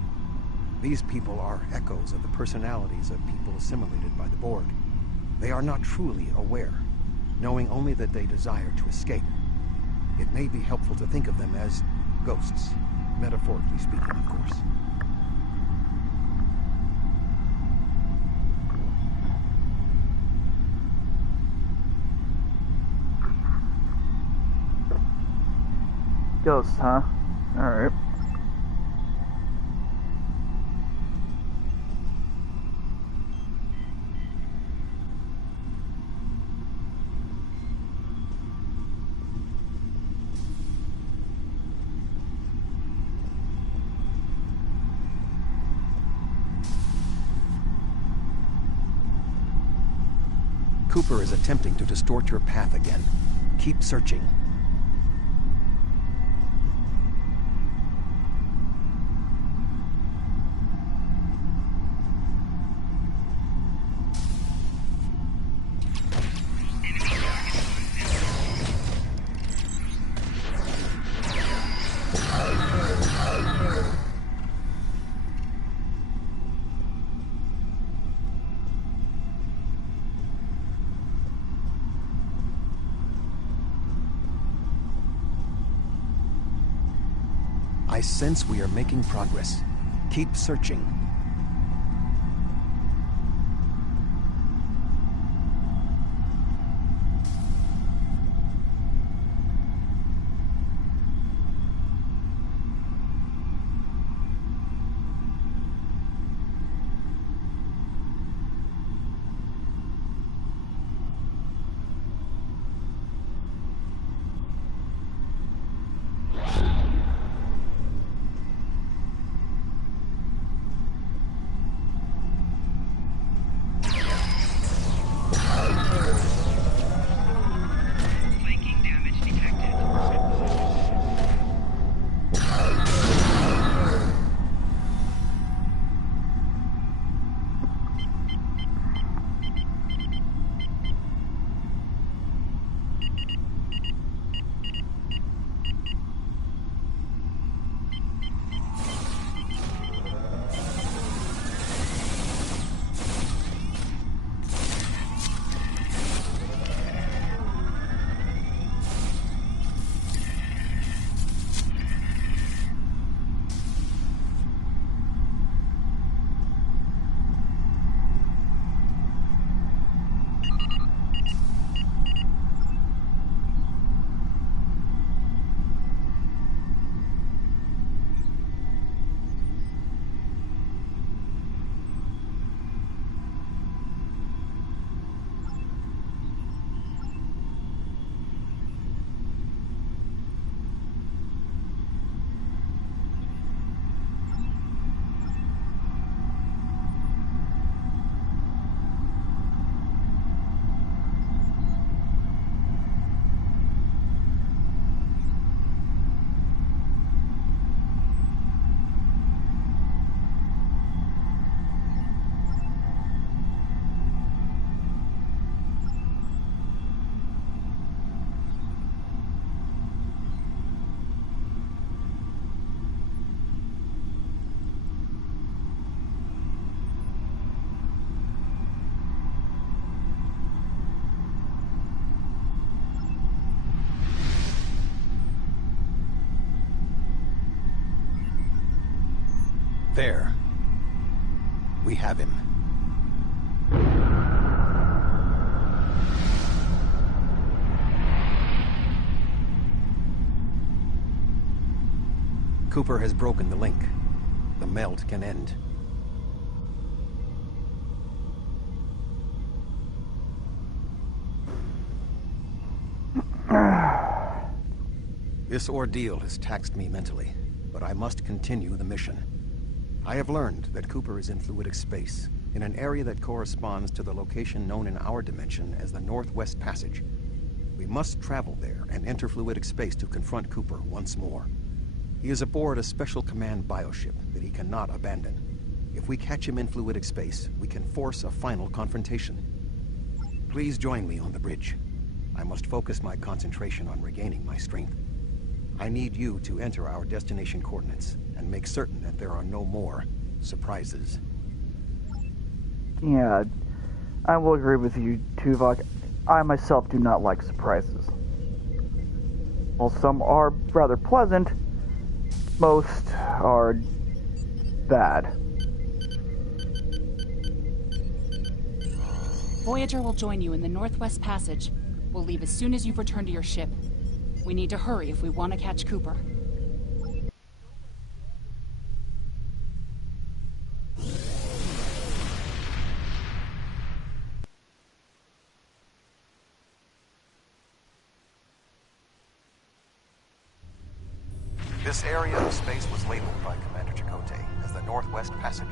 These people are echoes of the personalities of people assimilated by the Borg. They are not truly aware, knowing only that they desire to escape. It may be helpful to think of them as ghosts, metaphorically speaking, of course. Ghosts, huh? Alright. Cooper is attempting to distort your path again. Keep searching. I sense we are making progress. Keep searching. There. We have him. Cooper has broken the link. The melt can end. This ordeal has taxed me mentally, but I must continue the mission. I have learned that Cooper is in fluidic space, in an area that corresponds to the location known in our dimension as the Northwest Passage. We must travel there and enter fluidic space to confront Cooper once more. He is aboard a special command bioship that he cannot abandon. If we catch him in fluidic space, we can force a final confrontation. Please join me on the bridge. I must focus my concentration on regaining my strength. I need you to enter our destination coordinates and make certain that there are no more surprises. Yeah, I will agree with you, Tuvok. I myself do not like surprises. While some are rather pleasant, most are bad. Voyager will join you in the Northwest Passage. We'll leave as soon as you've returned to your ship. We need to hurry if we want to catch Cooper. This area of space was labeled by Commander Chakotay as the Northwest Passage.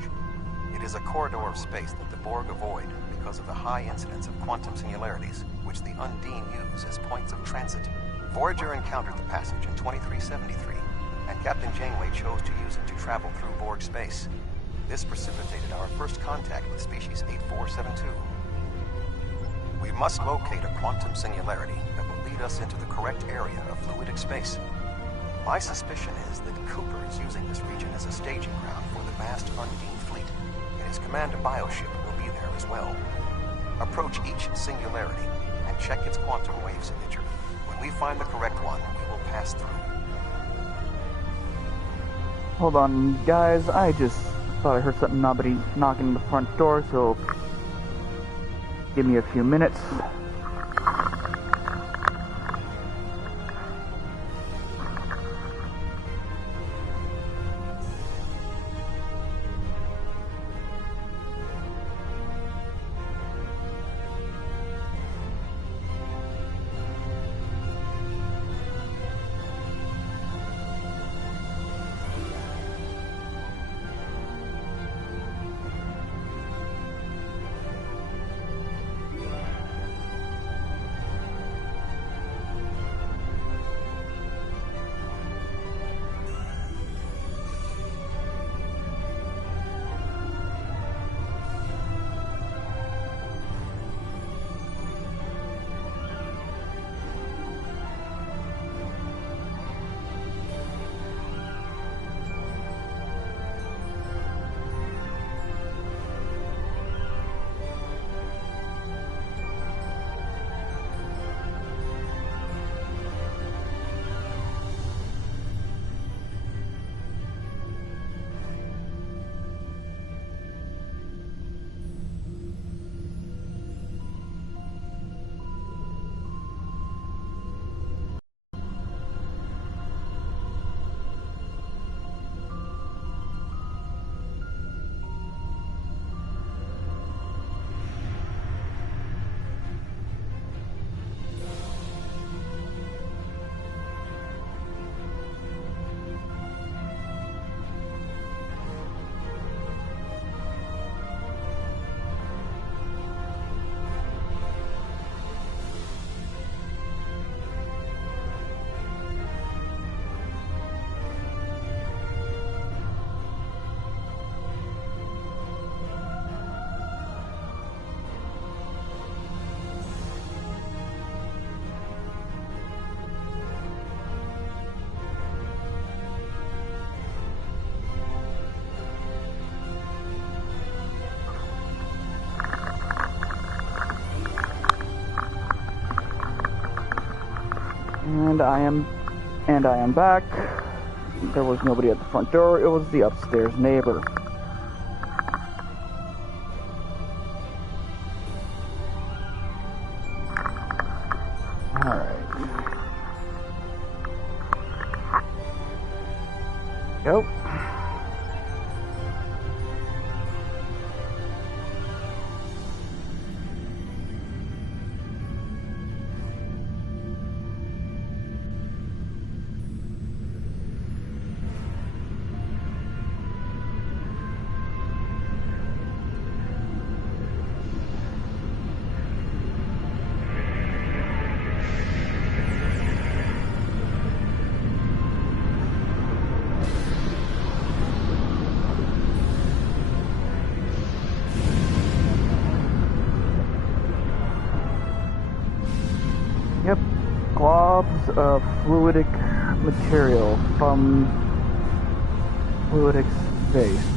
It is a corridor of space that the Borg avoid because of the high incidence of quantum singularities, which the Undine use as points of transit. Voyager encountered the passage in 2373, and Captain Janeway chose to use it to travel through Borg space. This precipitated our first contact with species 8472. We must locate a quantum singularity that will lead us into the correct area of fluidic space. My suspicion is that Cooper is using this region as a staging ground for the vast Undine fleet, and his command bioship will be there as well. Approach each singularity and check its quantum wave signature. When we find the correct one, we will pass through. Hold on, guys. I just thought I heard something knocking on the front door, so give me a few minutes. And I am back. There was nobody at the front door. It was the upstairs neighbor. Alright. Yep. Globs of fluidic material from fluidic space.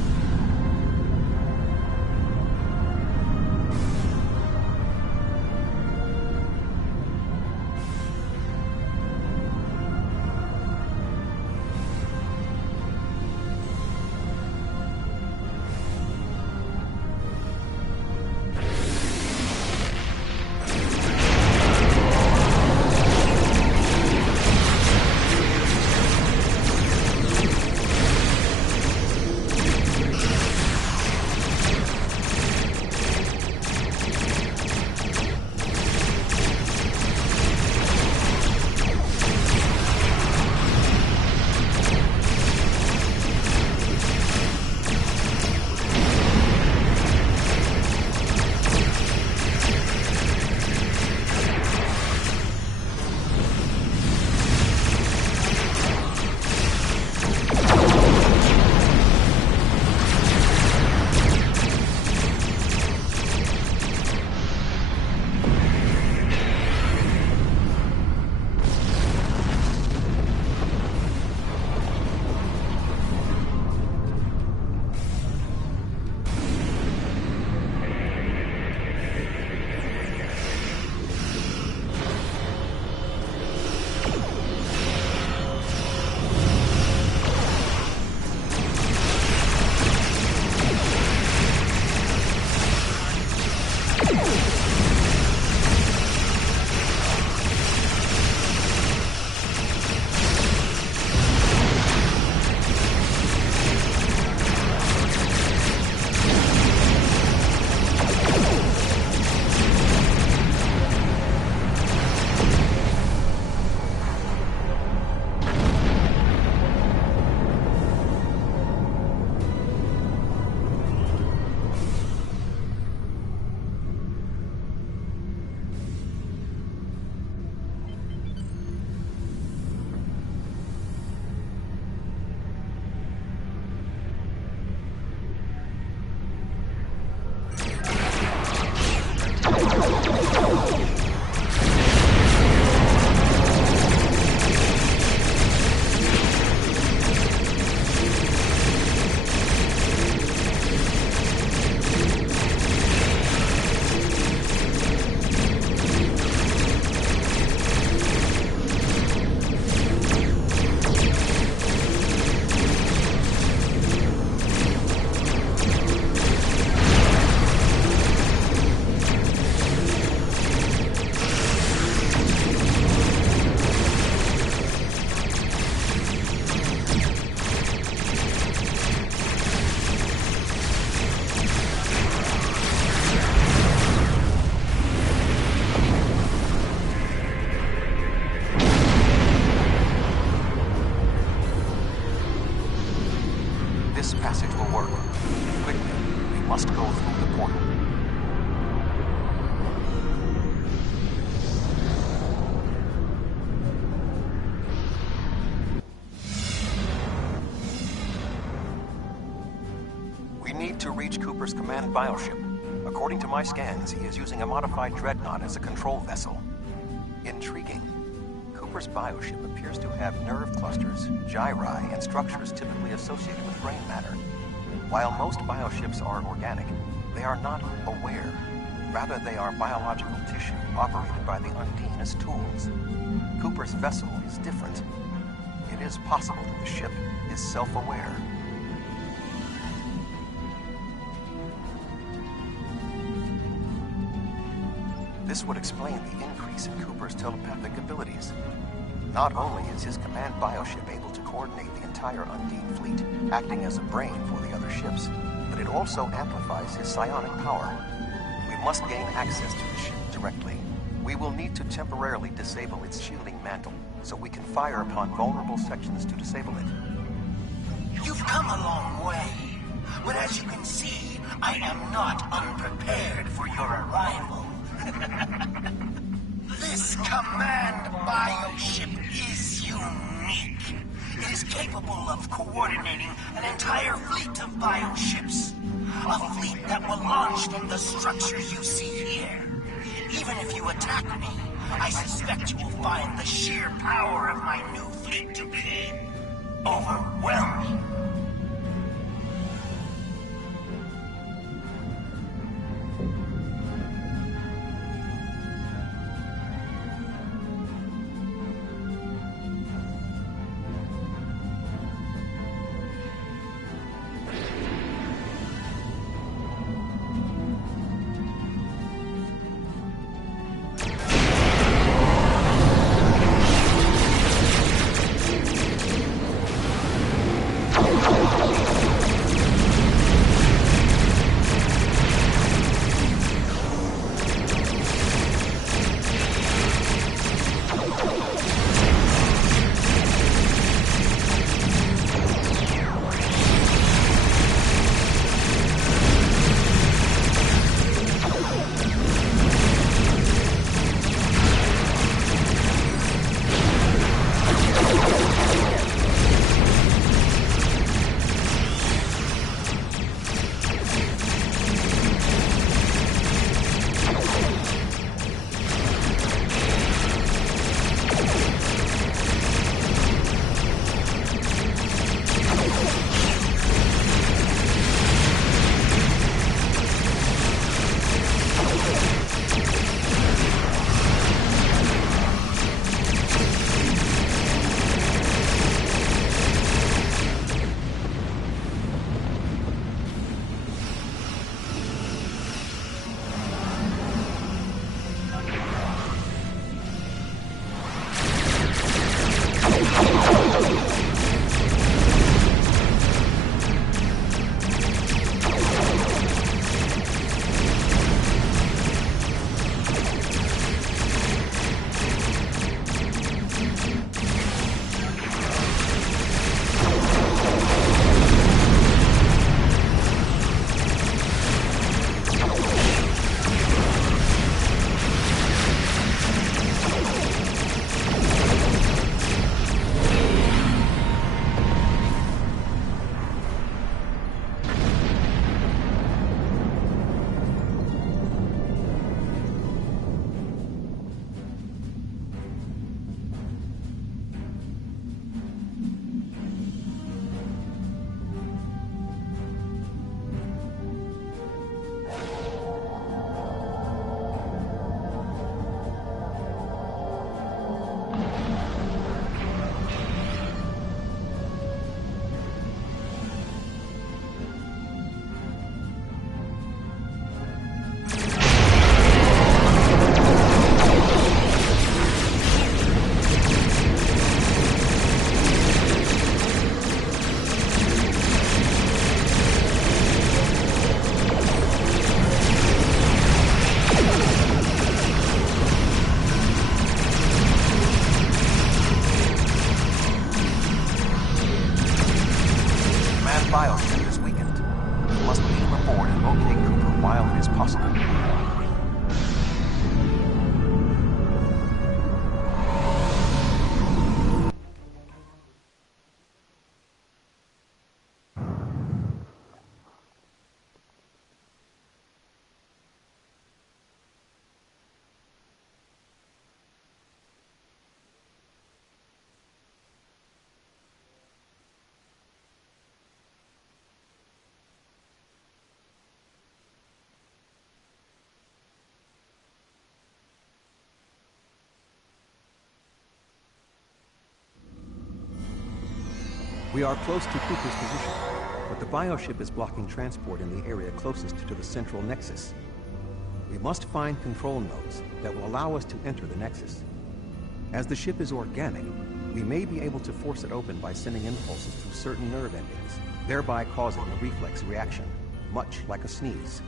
This passage will work. Quickly, we must go through the portal. We need to reach Cooper's command bioship. According to my scans, he is using a modified dreadnought as a control vessel. Intriguing. Cooper's bioship appears to have nerve clusters, gyri, and structures typically associated with brain matter. While most bioships are organic, they are not aware. Rather, they are biological tissue operated by the Undine as tools. Cooper's vessel is different. It is possible that the ship is self-aware. This would explain the increase in Cooper's telepathic abilities. Not only is his command bioship able to coordinate the entire Undine fleet, acting as a brain for the other ships, but it also amplifies his psionic power. We must gain access to the ship directly. We will need to temporarily disable its shielding mantle, so we can fire upon vulnerable sections to disable it. You've come a long way, but as you can see, I am not unprepared for your arrival. This command bioship is unique. It is capable of coordinating an entire fleet of bioships. A fleet that will launch from the structures you see here. Even if you attack me, I suspect you will find the sheer power of my new fleet to be overwhelming. bioship is weakened. We must beam aboard and locate Cooper while it is possible. We are close to Cooper's position, but the bioship is blocking transport in the area closest to the central nexus. We must find control nodes that will allow us to enter the nexus. As the ship is organic, we may be able to force it open by sending impulses through certain nerve endings, thereby causing a reflex reaction, much like a sneeze.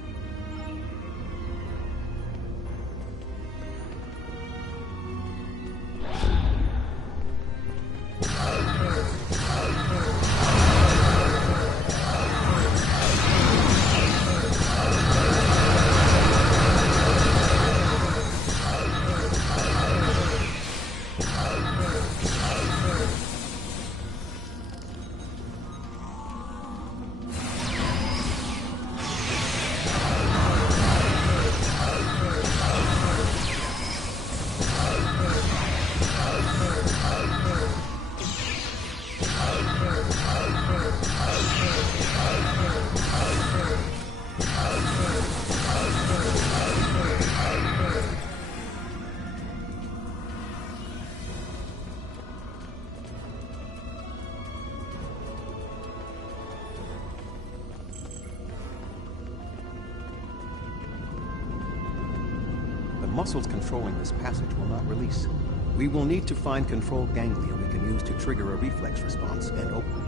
muscles controlling this passage will not release. We will need to find control ganglia we can use to trigger a reflex response and open.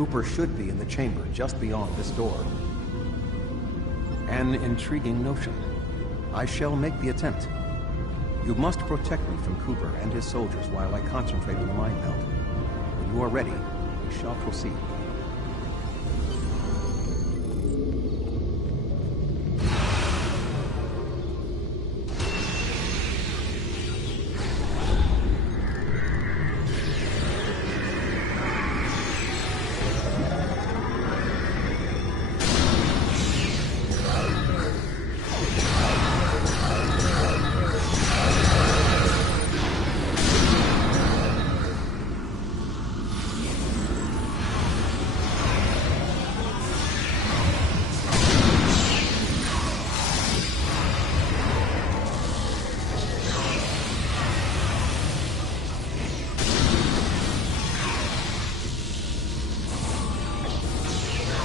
Cooper should be in the chamber just beyond this door. An intriguing notion. I shall make the attempt. You must protect me from Cooper and his soldiers while I concentrate on the mind meld. When you are ready, we shall proceed.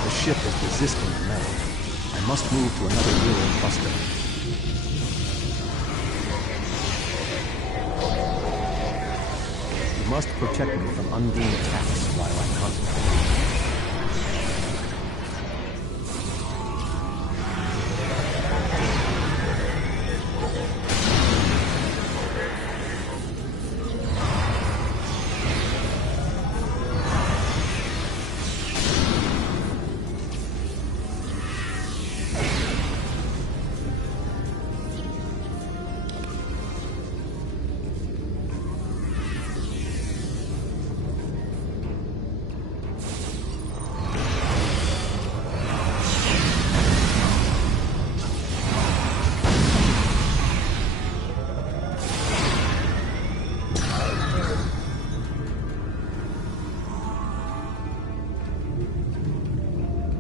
The ship is resisting the meld. I must move to another neural cluster. You must protect me from Undine attacks while I concentrate.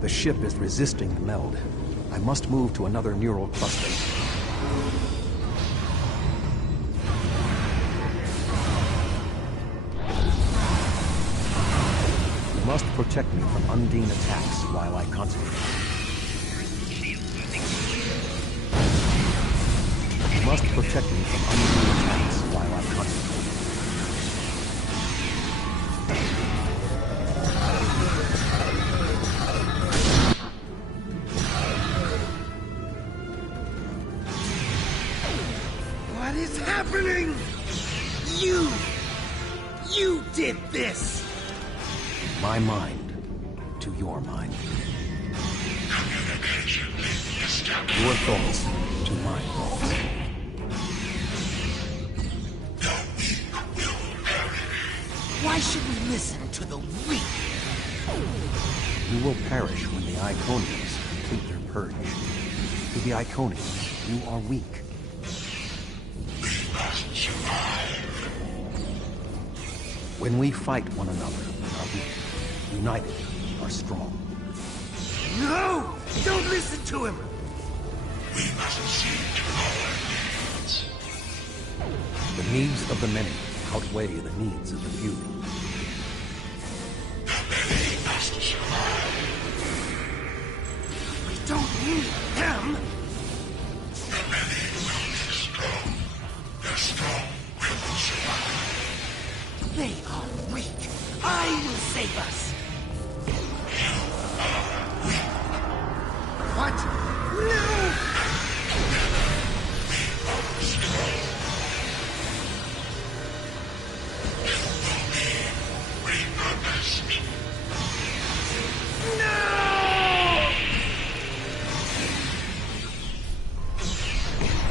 The ship is resisting the meld. I must move to another neural cluster. You must protect me from Undine attacks while I concentrate. You must protect me from Undine attacks while I concentrate. What is happening? You did this! My mind to your mind. Communication established. Your thoughts to my thoughts. The weak will perish. Why should we listen to the weak? You will perish when the Iconians complete their purge. To the Iconians, you are weak. We must survive. When we fight one another, we are weak. United, we are strong. No! Don't listen to him! We must see to our needs. The needs of the many outweigh the needs of the few. The many must survive. We don't need them! The many will be strong. The strong will survive. They are weak. I will save us. You are weak. What? No! Together, we are strong. You will be repurposed. No!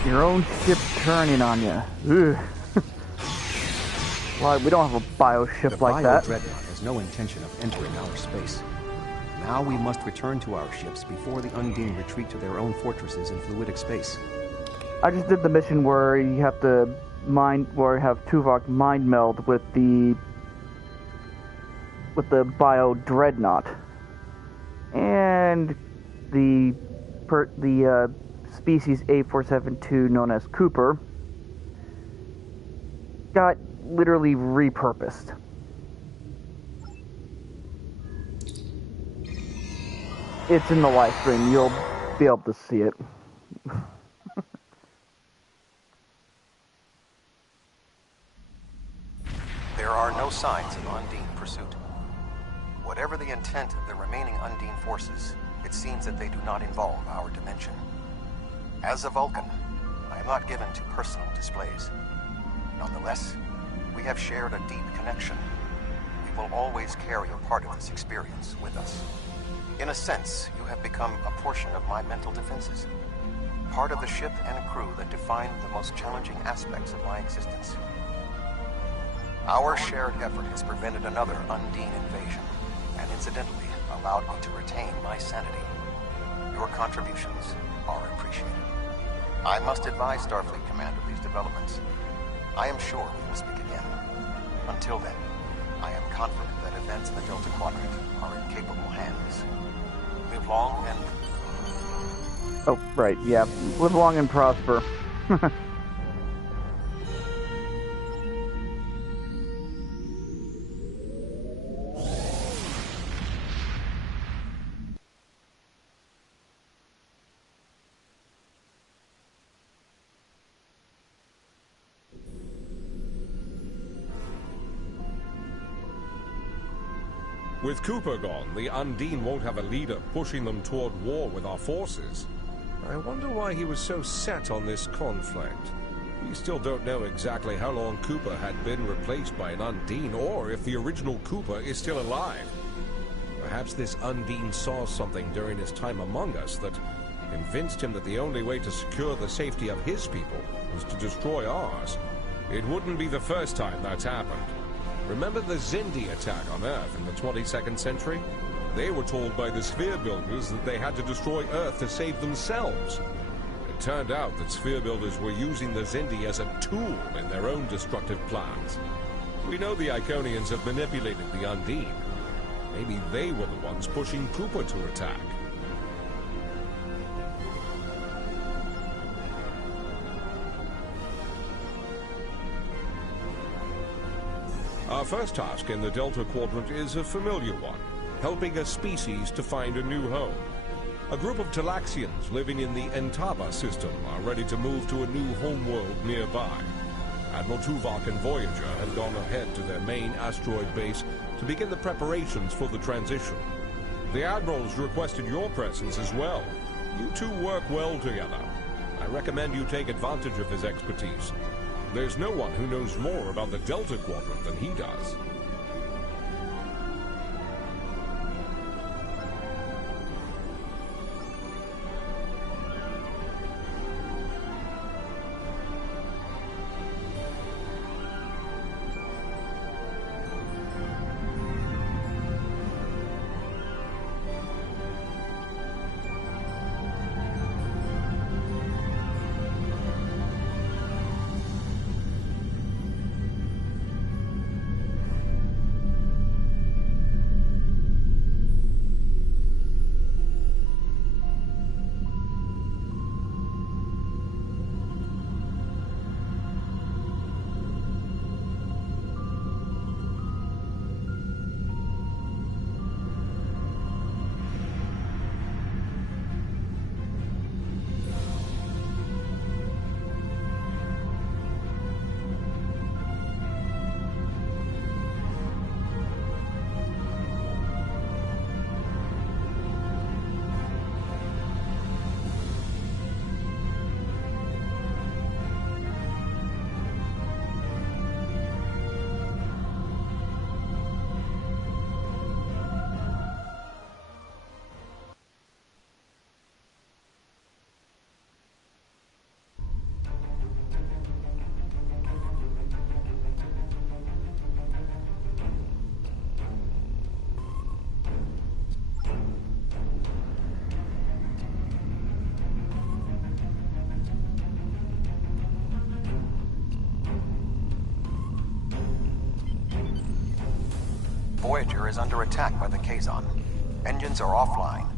Your own ship turning on you. Ugh. Why, we don't have a bioship like that. The bio-dreadnought has no intention of entering our space. Now we must return to our ships before the Undine retreat to their own fortresses in fluidic space. I just did the mission where you have to have Tuvok mind meld with the bio-dreadnought. And the species A472 known as Cooper got literally repurposed. It's in the live stream. You'll be able to see it. There are no signs of Undine pursuit. Whatever the intent of the remaining Undine forces, it seems that they do not involve our dimension. As a Vulcan, I am not given to personal displays. Nonetheless, we have shared a deep connection. We will always carry a part of this experience with us. In a sense, you have become a portion of my mental defenses. Part of the ship and crew that define the most challenging aspects of my existence. Our shared effort has prevented another Undine invasion, and incidentally allowed me to retain my sanity. Your contributions are appreciated. I must advise Starfleet Command of these developments. I am sure we will speak again. Until then, I am confident that events in the Delta Quadrant are in capable hands. Live long and... Oh, right, yeah. Live long and prosper. With Cooper gone, the Undine won't have a leader pushing them toward war with our forces. I wonder why he was so set on this conflict. We still don't know exactly how long Cooper had been replaced by an Undine, or if the original Cooper is still alive. Perhaps this Undine saw something during his time among us that convinced him that the only way to secure the safety of his people was to destroy ours. It wouldn't be the first time that's happened. Remember the Xindi attack on Earth in the 22nd century? They were told by the Sphere Builders that they had to destroy Earth to save themselves. It turned out that Sphere Builders were using the Xindi as a tool in their own destructive plans. We know the Iconians have manipulated the Undine. Maybe they were the ones pushing Cooper to attack. Our first task in the Delta Quadrant is a familiar one, helping a species to find a new home. A group of Talaxians living in the Entaba system are ready to move to a new homeworld nearby. Admiral Tuvok and Voyager have gone ahead to their main asteroid base to begin the preparations for the transition. The Admiral's requested your presence as well. You two work well together. I recommend you take advantage of his expertise. There's no one who knows more about the Delta Quadrant than he does. Voyager is under attack by the Kazon. Engines are offline.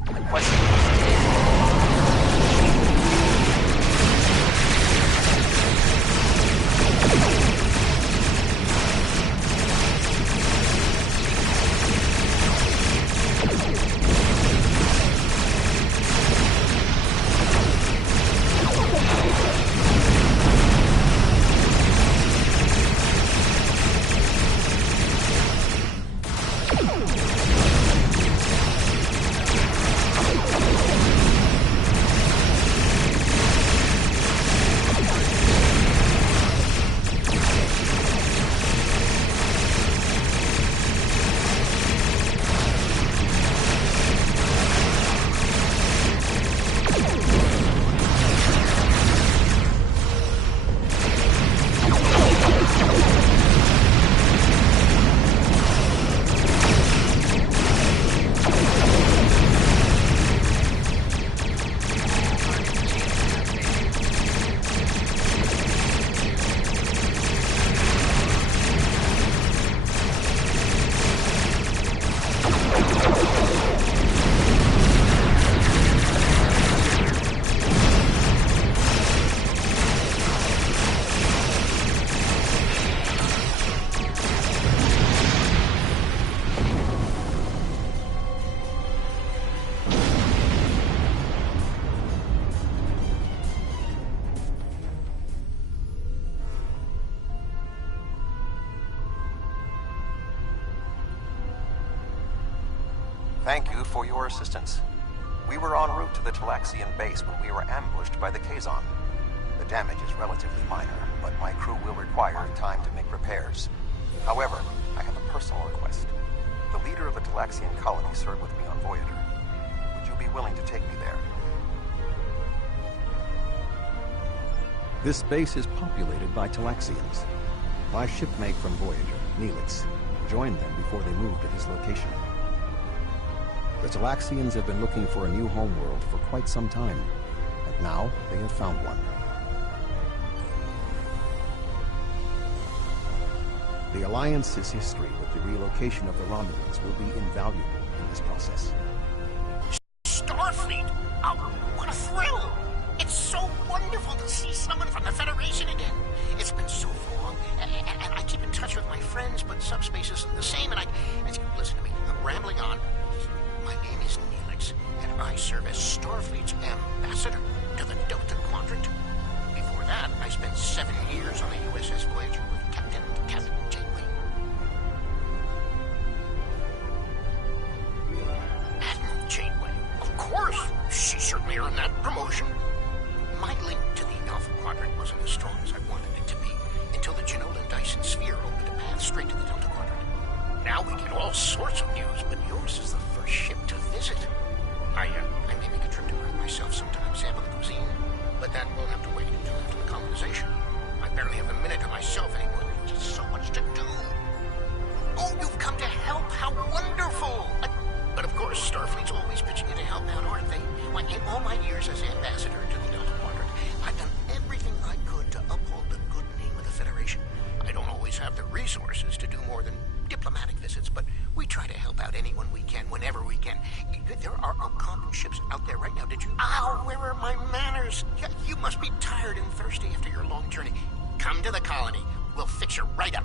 Thank you for your assistance. We were en route to the Talaxian base when we were ambushed by the Kazon. The damage is relatively minor, but my crew will require time to make repairs. However, I have a personal request. The leader of the Talaxian colony served with me on Voyager. Would you be willing to take me there? This base is populated by Talaxians. My shipmate from Voyager, Neelix, joined them before they moved to this location. The Talaxians have been looking for a new homeworld for quite some time, and now they have found one. The Alliance's history with the relocation of the Romulans will be invaluable in this process. Starfleet! Oh, what a thrill! It's so wonderful to see someone from the Federation again. It's been so long, and I keep in touch with my friends, but subspace isn't the same, and listen to me, I'm rambling on. My name is Neelix, and I serve as Starfleet's ambassador to the Delta Quadrant. Before that, I spent 7 years on the USS Voyager with Captain Janeway. Admiral Janeway? Of course! She certainly earned that promotion. My link to the Alpha Quadrant wasn't as strong as I wanted it to be, until the Janolan Dyson Sphere opened a path straight to the Delta Quadrant. Now we get all sorts of news, but yours is the first ship to visit. I may make a trip to Earth myself sometime, sample the cuisine, but that won't have to wait until after the colonization. I barely have a minute to myself anymore. There's just so much to do. Oh, you've come to help! How wonderful! But of course, Starfleet's always pitching in to help out, aren't they? Well, in all my years as ambassador to the Delta Quadrant, I've done everything I could to uphold the good name of the Federation. I don't always have the resources to do more than diplomatic visits, but we try to help out anyone we can, whenever we can. There are Alcantran ships out there right now, did you? Ow, where are my manners? You must be tired and thirsty after your long journey. Come to the colony. We'll fix you right up.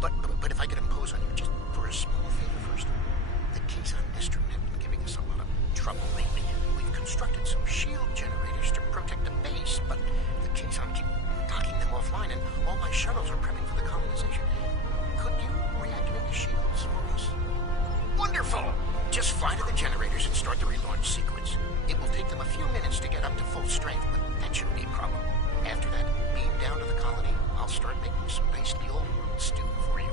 But if I could impose on you just for a small favor first. The Kazon Nestrum have been giving us a lot of trouble lately. We've constructed some shield generators to protect the base, but the Kazon keep knocking them offline, and all my shuttles are prepping for the colonization. Could you reactivate the shields for us? Wonderful! Just fly to the generators and start the relaunch sequence. It will take them a few minutes to get up to full strength, but that shouldn't be a problem. After that, beam down to the colony. I'll start making some nicely old world stew for you.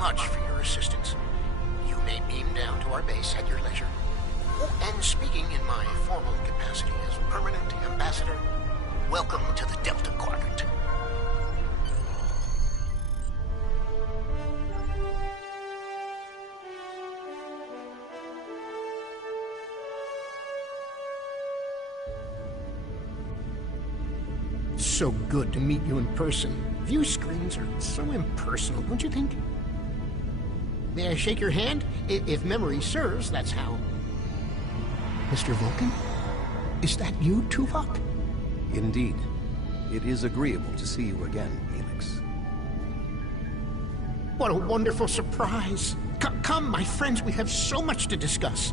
much for your assistance. You may beam down to our base at your leisure. Oh, and speaking in my formal capacity as permanent ambassador, welcome to the Delta Quadrant. So good to meet you in person. View screens are so impersonal, don't you think? May I shake your hand? If memory serves, that's how. Mr. Vulcan? Is that you, Tuvok? Indeed. It is agreeable to see you again, Helix. What a wonderful surprise! Come, my friends, we have so much to discuss.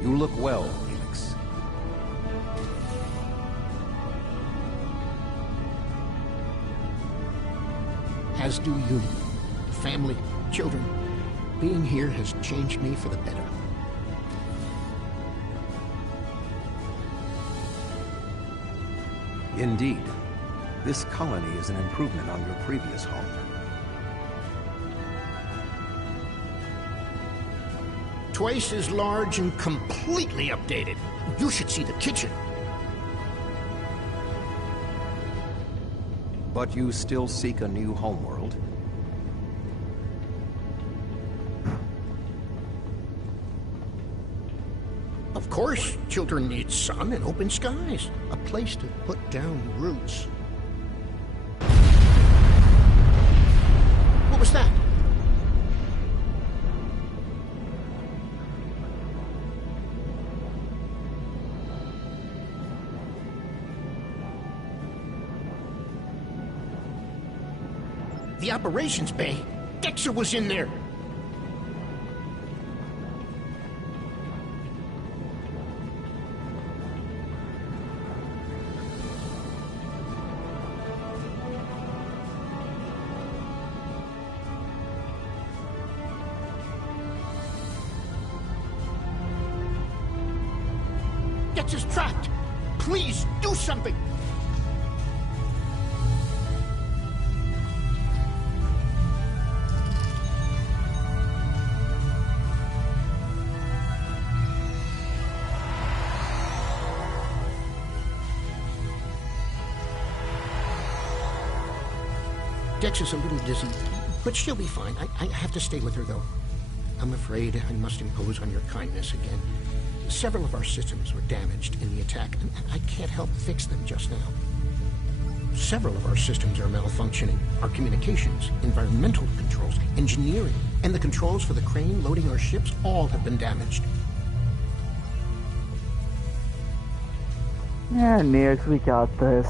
You look well, Helix. As do you. Family, children. Being here has changed me for the better. Indeed. This colony is an improvement on your previous home. Twice as large and completely updated. You should see the kitchen. But you still seek a new homeworld? Of course, children need sun and open skies. A place to put down roots. What was that? The operations bay. Dexter was in there. Dexter's trapped. Please do something. Dex is a little dizzy, but she'll be fine. I have to stay with her, though. I'm afraid I must impose on your kindness again. Several of our systems were damaged in the attack, and I can't help fix them just now. Several of our systems are malfunctioning. Our communications, environmental controls, engineering, and the controls for the crane loading our ships all have been damaged. Yeah, Nix, we got this.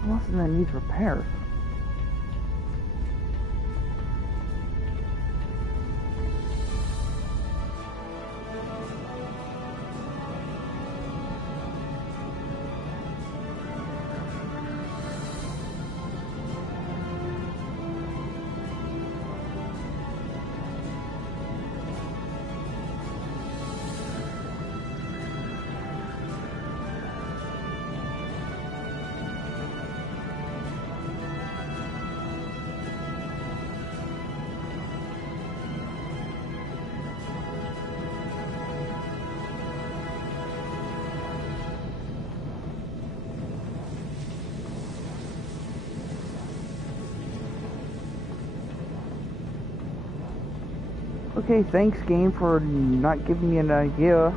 Something that needs repairs. Okay, thanks game for not giving me an idea.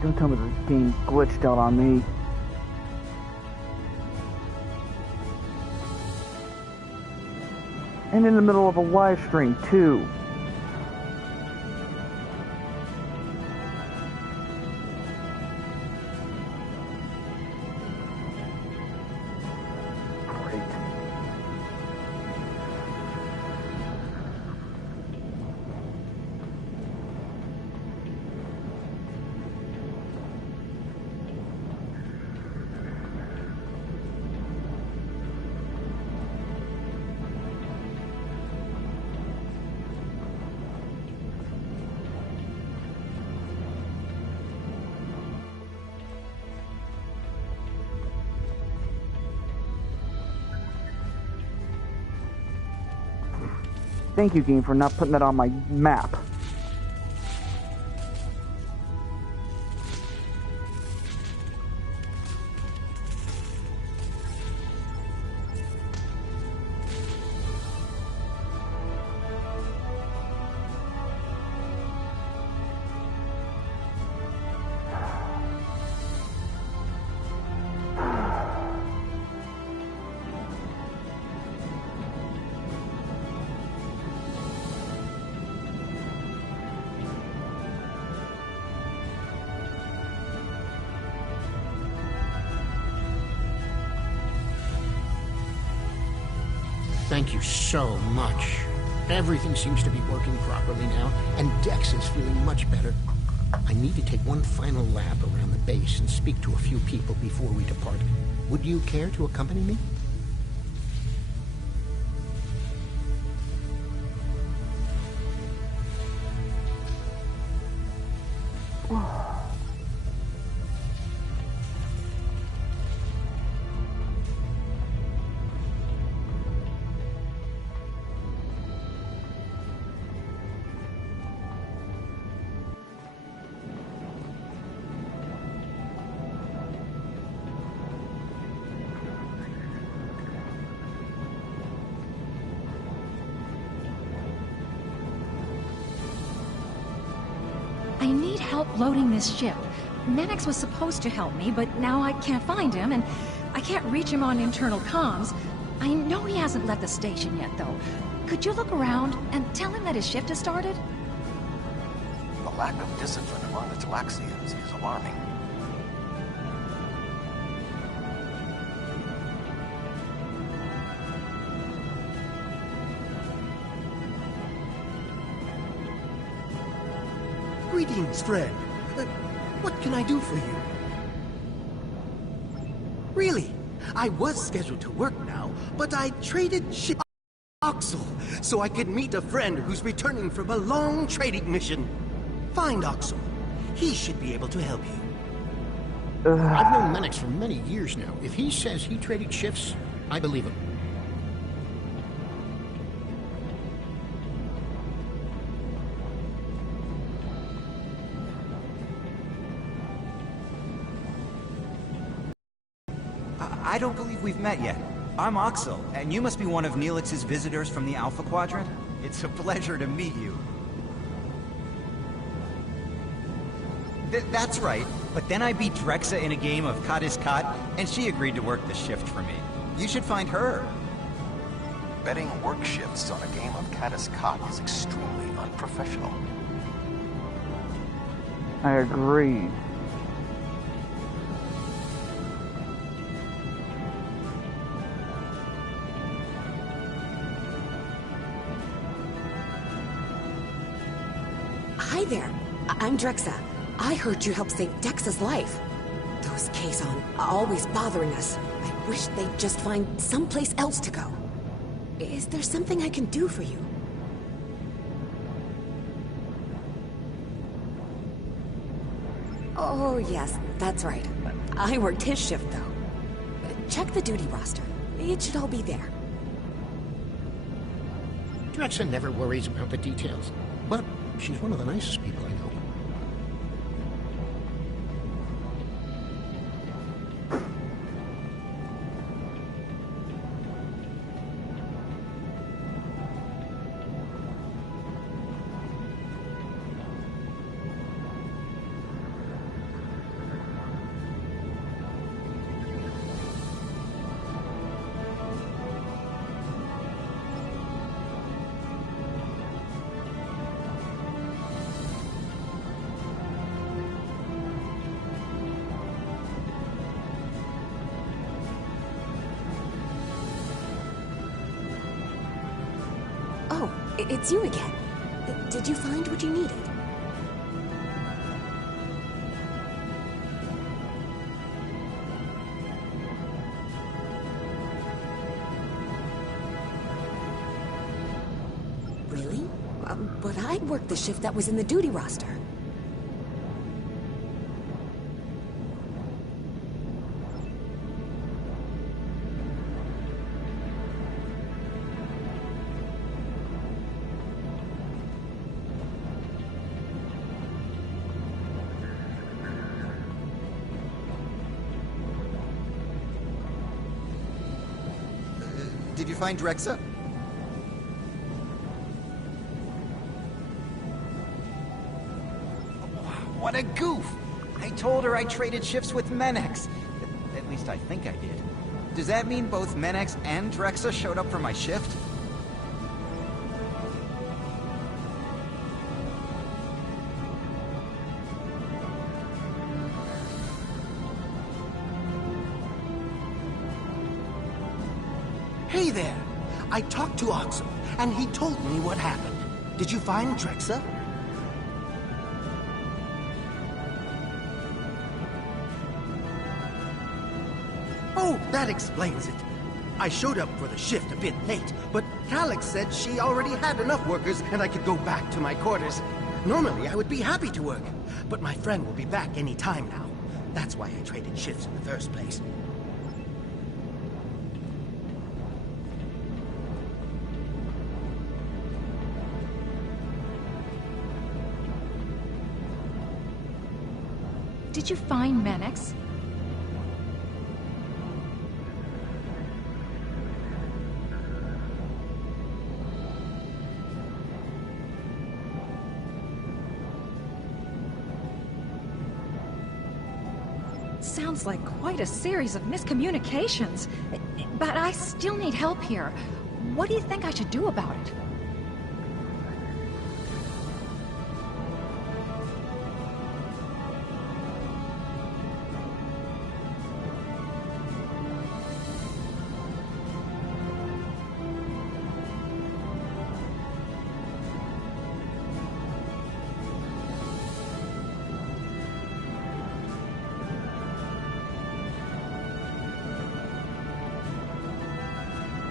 Don't tell me the game glitched out on me. And in the middle of a live stream, too. Great. Thank you, game, for not putting that on my map. Thank you so much. Everything seems to be working properly now, and Dex is feeling much better. I need to take one final lap around the base and speak to a few people before we depart. Would you care to accompany me? I need help loading this ship. Mannix was supposed to help me, but now I can't find him, and I can't reach him on internal comms. I know he hasn't left the station yet, though. Could you look around and tell him that his shift has started? The lack of discipline among the Talaxians is alarming. Greetings, friend. What can I do for you? Really? I was scheduled to work now, but I traded ship Oxel so I could meet a friend who's returning from a long trading mission. Find Oxel. He should be able to help you. I've known Mannix for many years now. If he says he traded shifts, I believe him. I don't believe we've met yet. I'm Oxel, and you must be one of Neelix's visitors from the Alpha Quadrant. It's a pleasure to meet you. That's right, but then I beat Drexa in a game of Kat is Kat, and she agreed to work the shift for me. You should find her. Betting work shifts on a game of Kat is Kat is extremely unprofessional. I agree. Hi there. I'm Drexa. I heard you helped save Dex's life. Those Kazon are always bothering us. I wish they'd just find someplace else to go. Is there something I can do for you? Oh, yes, that's right. I worked his shift, though. Check the duty roster. It should all be there. Drexa never worries about the details, but she's one of the nicest people I know. Oh, it's you again. Did you find what you needed? Really? But I worked the shift that was in the duty roster. Did you find Drexa? What a goof! I told her I traded shifts with Menex. At least I think I did. Does that mean both Menex and Drexa showed up for my shift? Hey there! I talked to Oxel, and he told me what happened. Did you find Drexa? Oh, that explains it. I showed up for the shift a bit late, but Calix said she already had enough workers and I could go back to my quarters. Normally, I would be happy to work, but my friend will be back any time now. That's why I traded shifts in the first place. Did you find Menex? Sounds like quite a series of miscommunications. But I still need help here. What do you think I should do about it?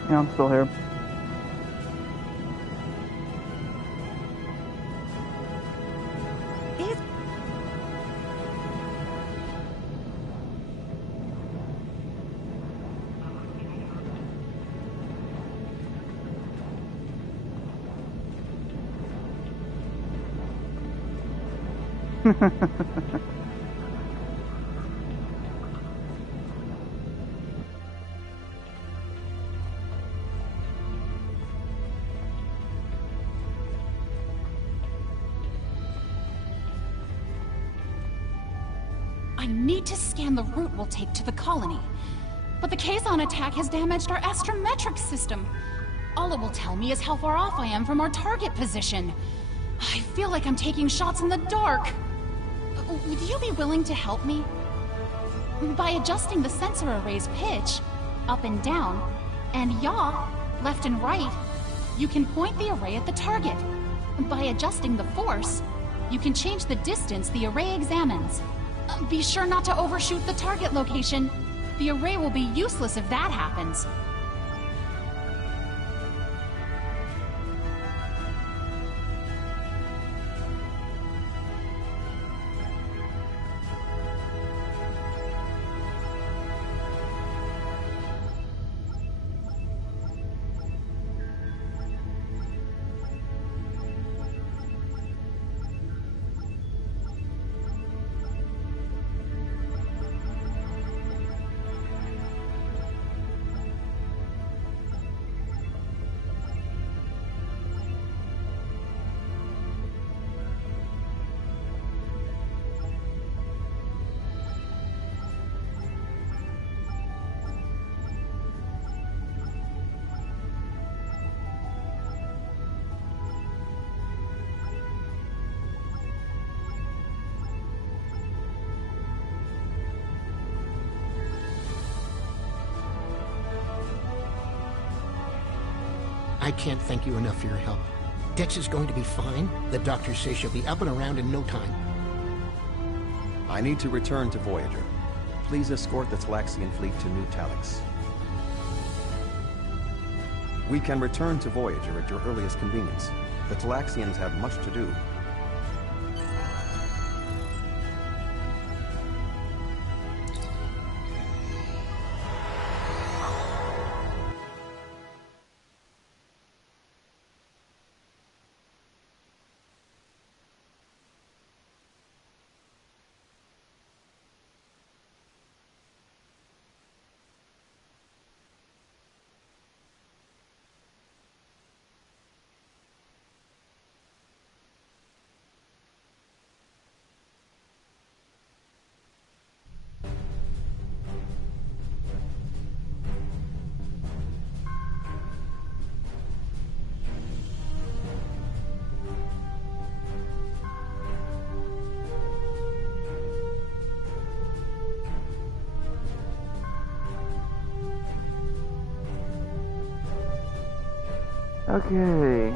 Yeah, I'm still here. I need to scan the route we'll take to the colony. But the Kazon attack has damaged our astrometric system. All it will tell me is how far off I am from our target position. I feel like I'm taking shots in the dark. Would you be willing to help me? By adjusting the sensor array's pitch, up and down, and yaw, left and right, you can point the array at the target. By adjusting the force, you can change the distance the array examines. Be sure not to overshoot the target location. The array will be useless if that happens. I can't thank you enough for your help. Dex is going to be fine. The doctors say she'll be up and around in no time. I need to return to Voyager. Please escort the Talaxian fleet to New Talix. We can return to Voyager at your earliest convenience. The Talaxians have much to do. Okay.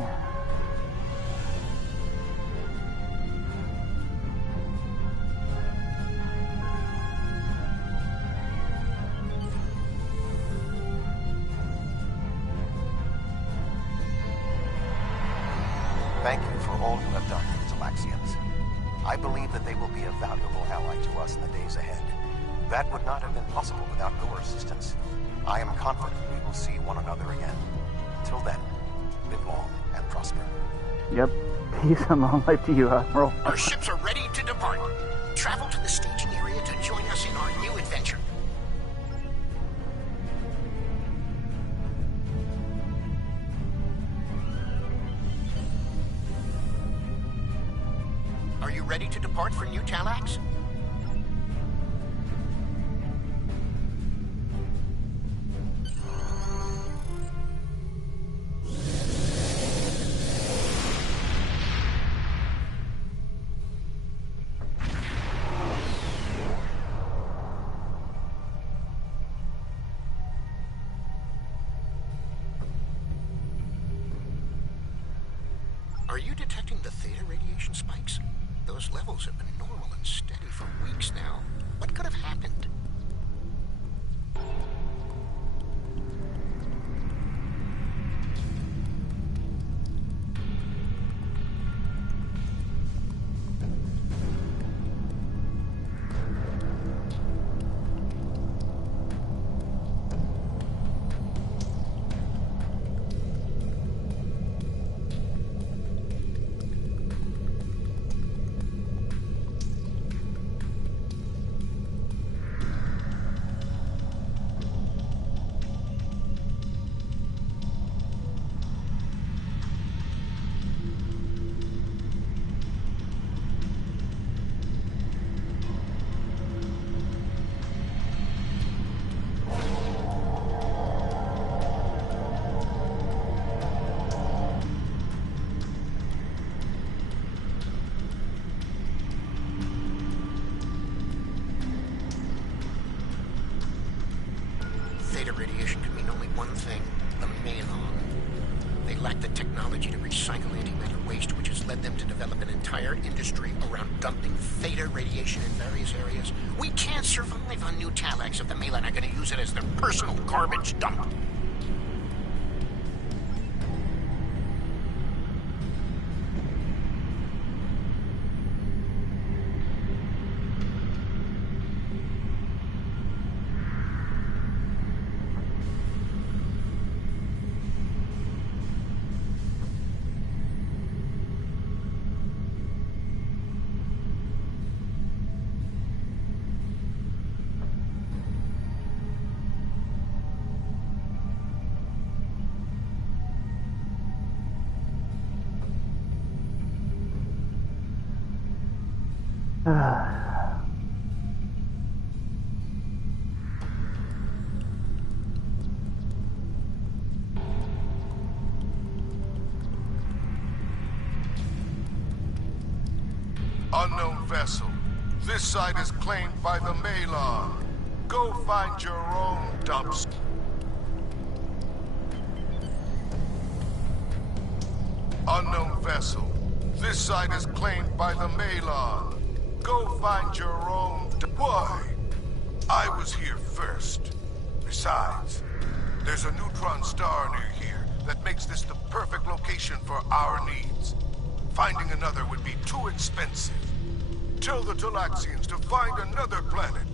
Thank you for all you have done for the Talaxians. I believe that they will be a valuable ally to us in the days ahead. That would not have been possible without your assistance. I am confident we will see one another again. Until then, live long and prosper. Yep. Peace and long life to you, Admiral. Our ships are ready to depart. Travel to the staging area to join us in our new adventure. Are you ready to depart for New Talax? Are you detecting the theta radiation spikes? Those levels have been normal and steady for weeks now. What could have happened? industry around dumping theta radiation in various areas. We can't survive on New Talax if the Malan are going to use it as their personal garbage dump. Unknown vessel. This site is claimed by the Malan. Go find your own dumps. Unknown vessel. This site is claimed by the Malan. Go find your own Why? I was here first. Besides, there's a neutron star near here that makes this the perfect location for our needs. Finding another would be too expensive. Tell the Talaxians to find another planet.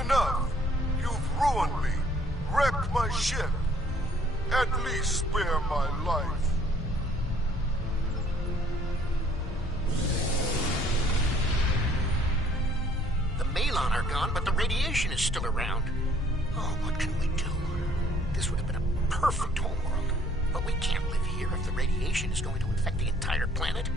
Enough! You've ruined me, wrecked my ship. At least spare my life. The Malon are gone, but the radiation is still around. Oh, what can we do? This would have been a perfect homeworld. But we can't live here if the radiation is going to infect the entire planet.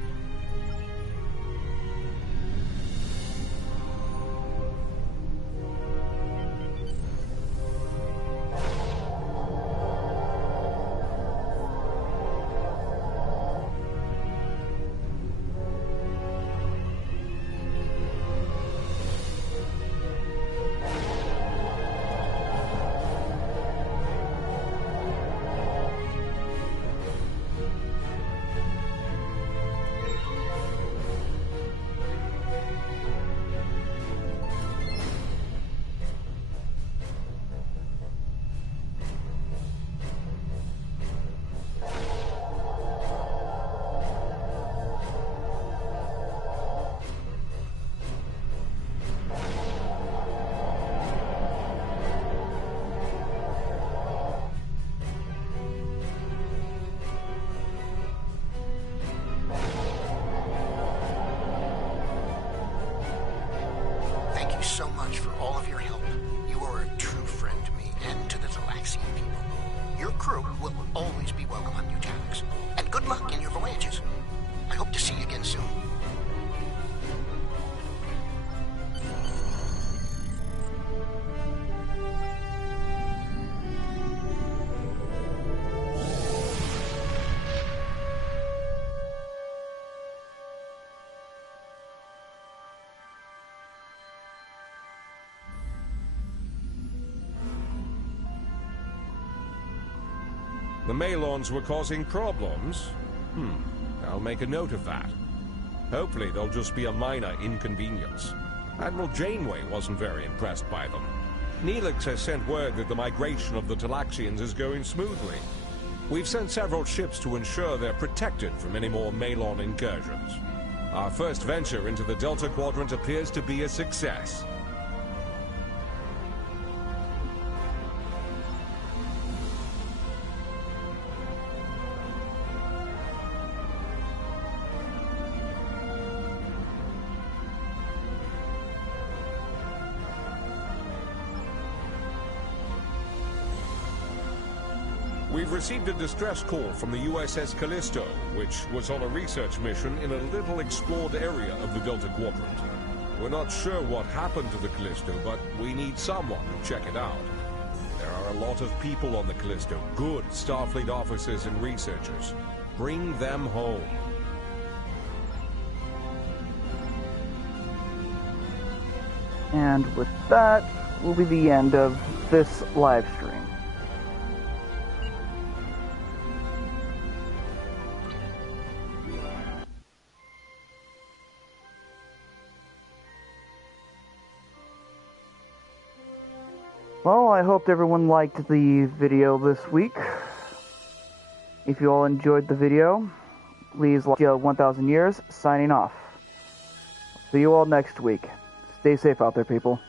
So much for all of your help. You are a true friend to me and to the Talaxian people. Your crew will always be welcome on New Talax. And good luck in your voyages. I hope to see you again soon. The Malons were causing problems? I'll make a note of that. Hopefully they'll just be a minor inconvenience. Admiral Janeway wasn't very impressed by them. Neelix has sent word that the migration of the Talaxians is going smoothly. We've sent several ships to ensure they're protected from any more Malon incursions. Our first venture into the Delta Quadrant appears to be a success. We've received a distress call from the USS Callisto, which was on a research mission in a little explored area of the Delta Quadrant. We're not sure what happened to the Callisto, but we need someone to check it out. There are a lot of people on the Callisto, good Starfleet officers and researchers. Bring them home. And with that will be the end of this live stream. Well, I hope everyone liked the video this week. If you all enjoyed the video, please like 1000 Years, signing off. See you all next week. Stay safe out there, people.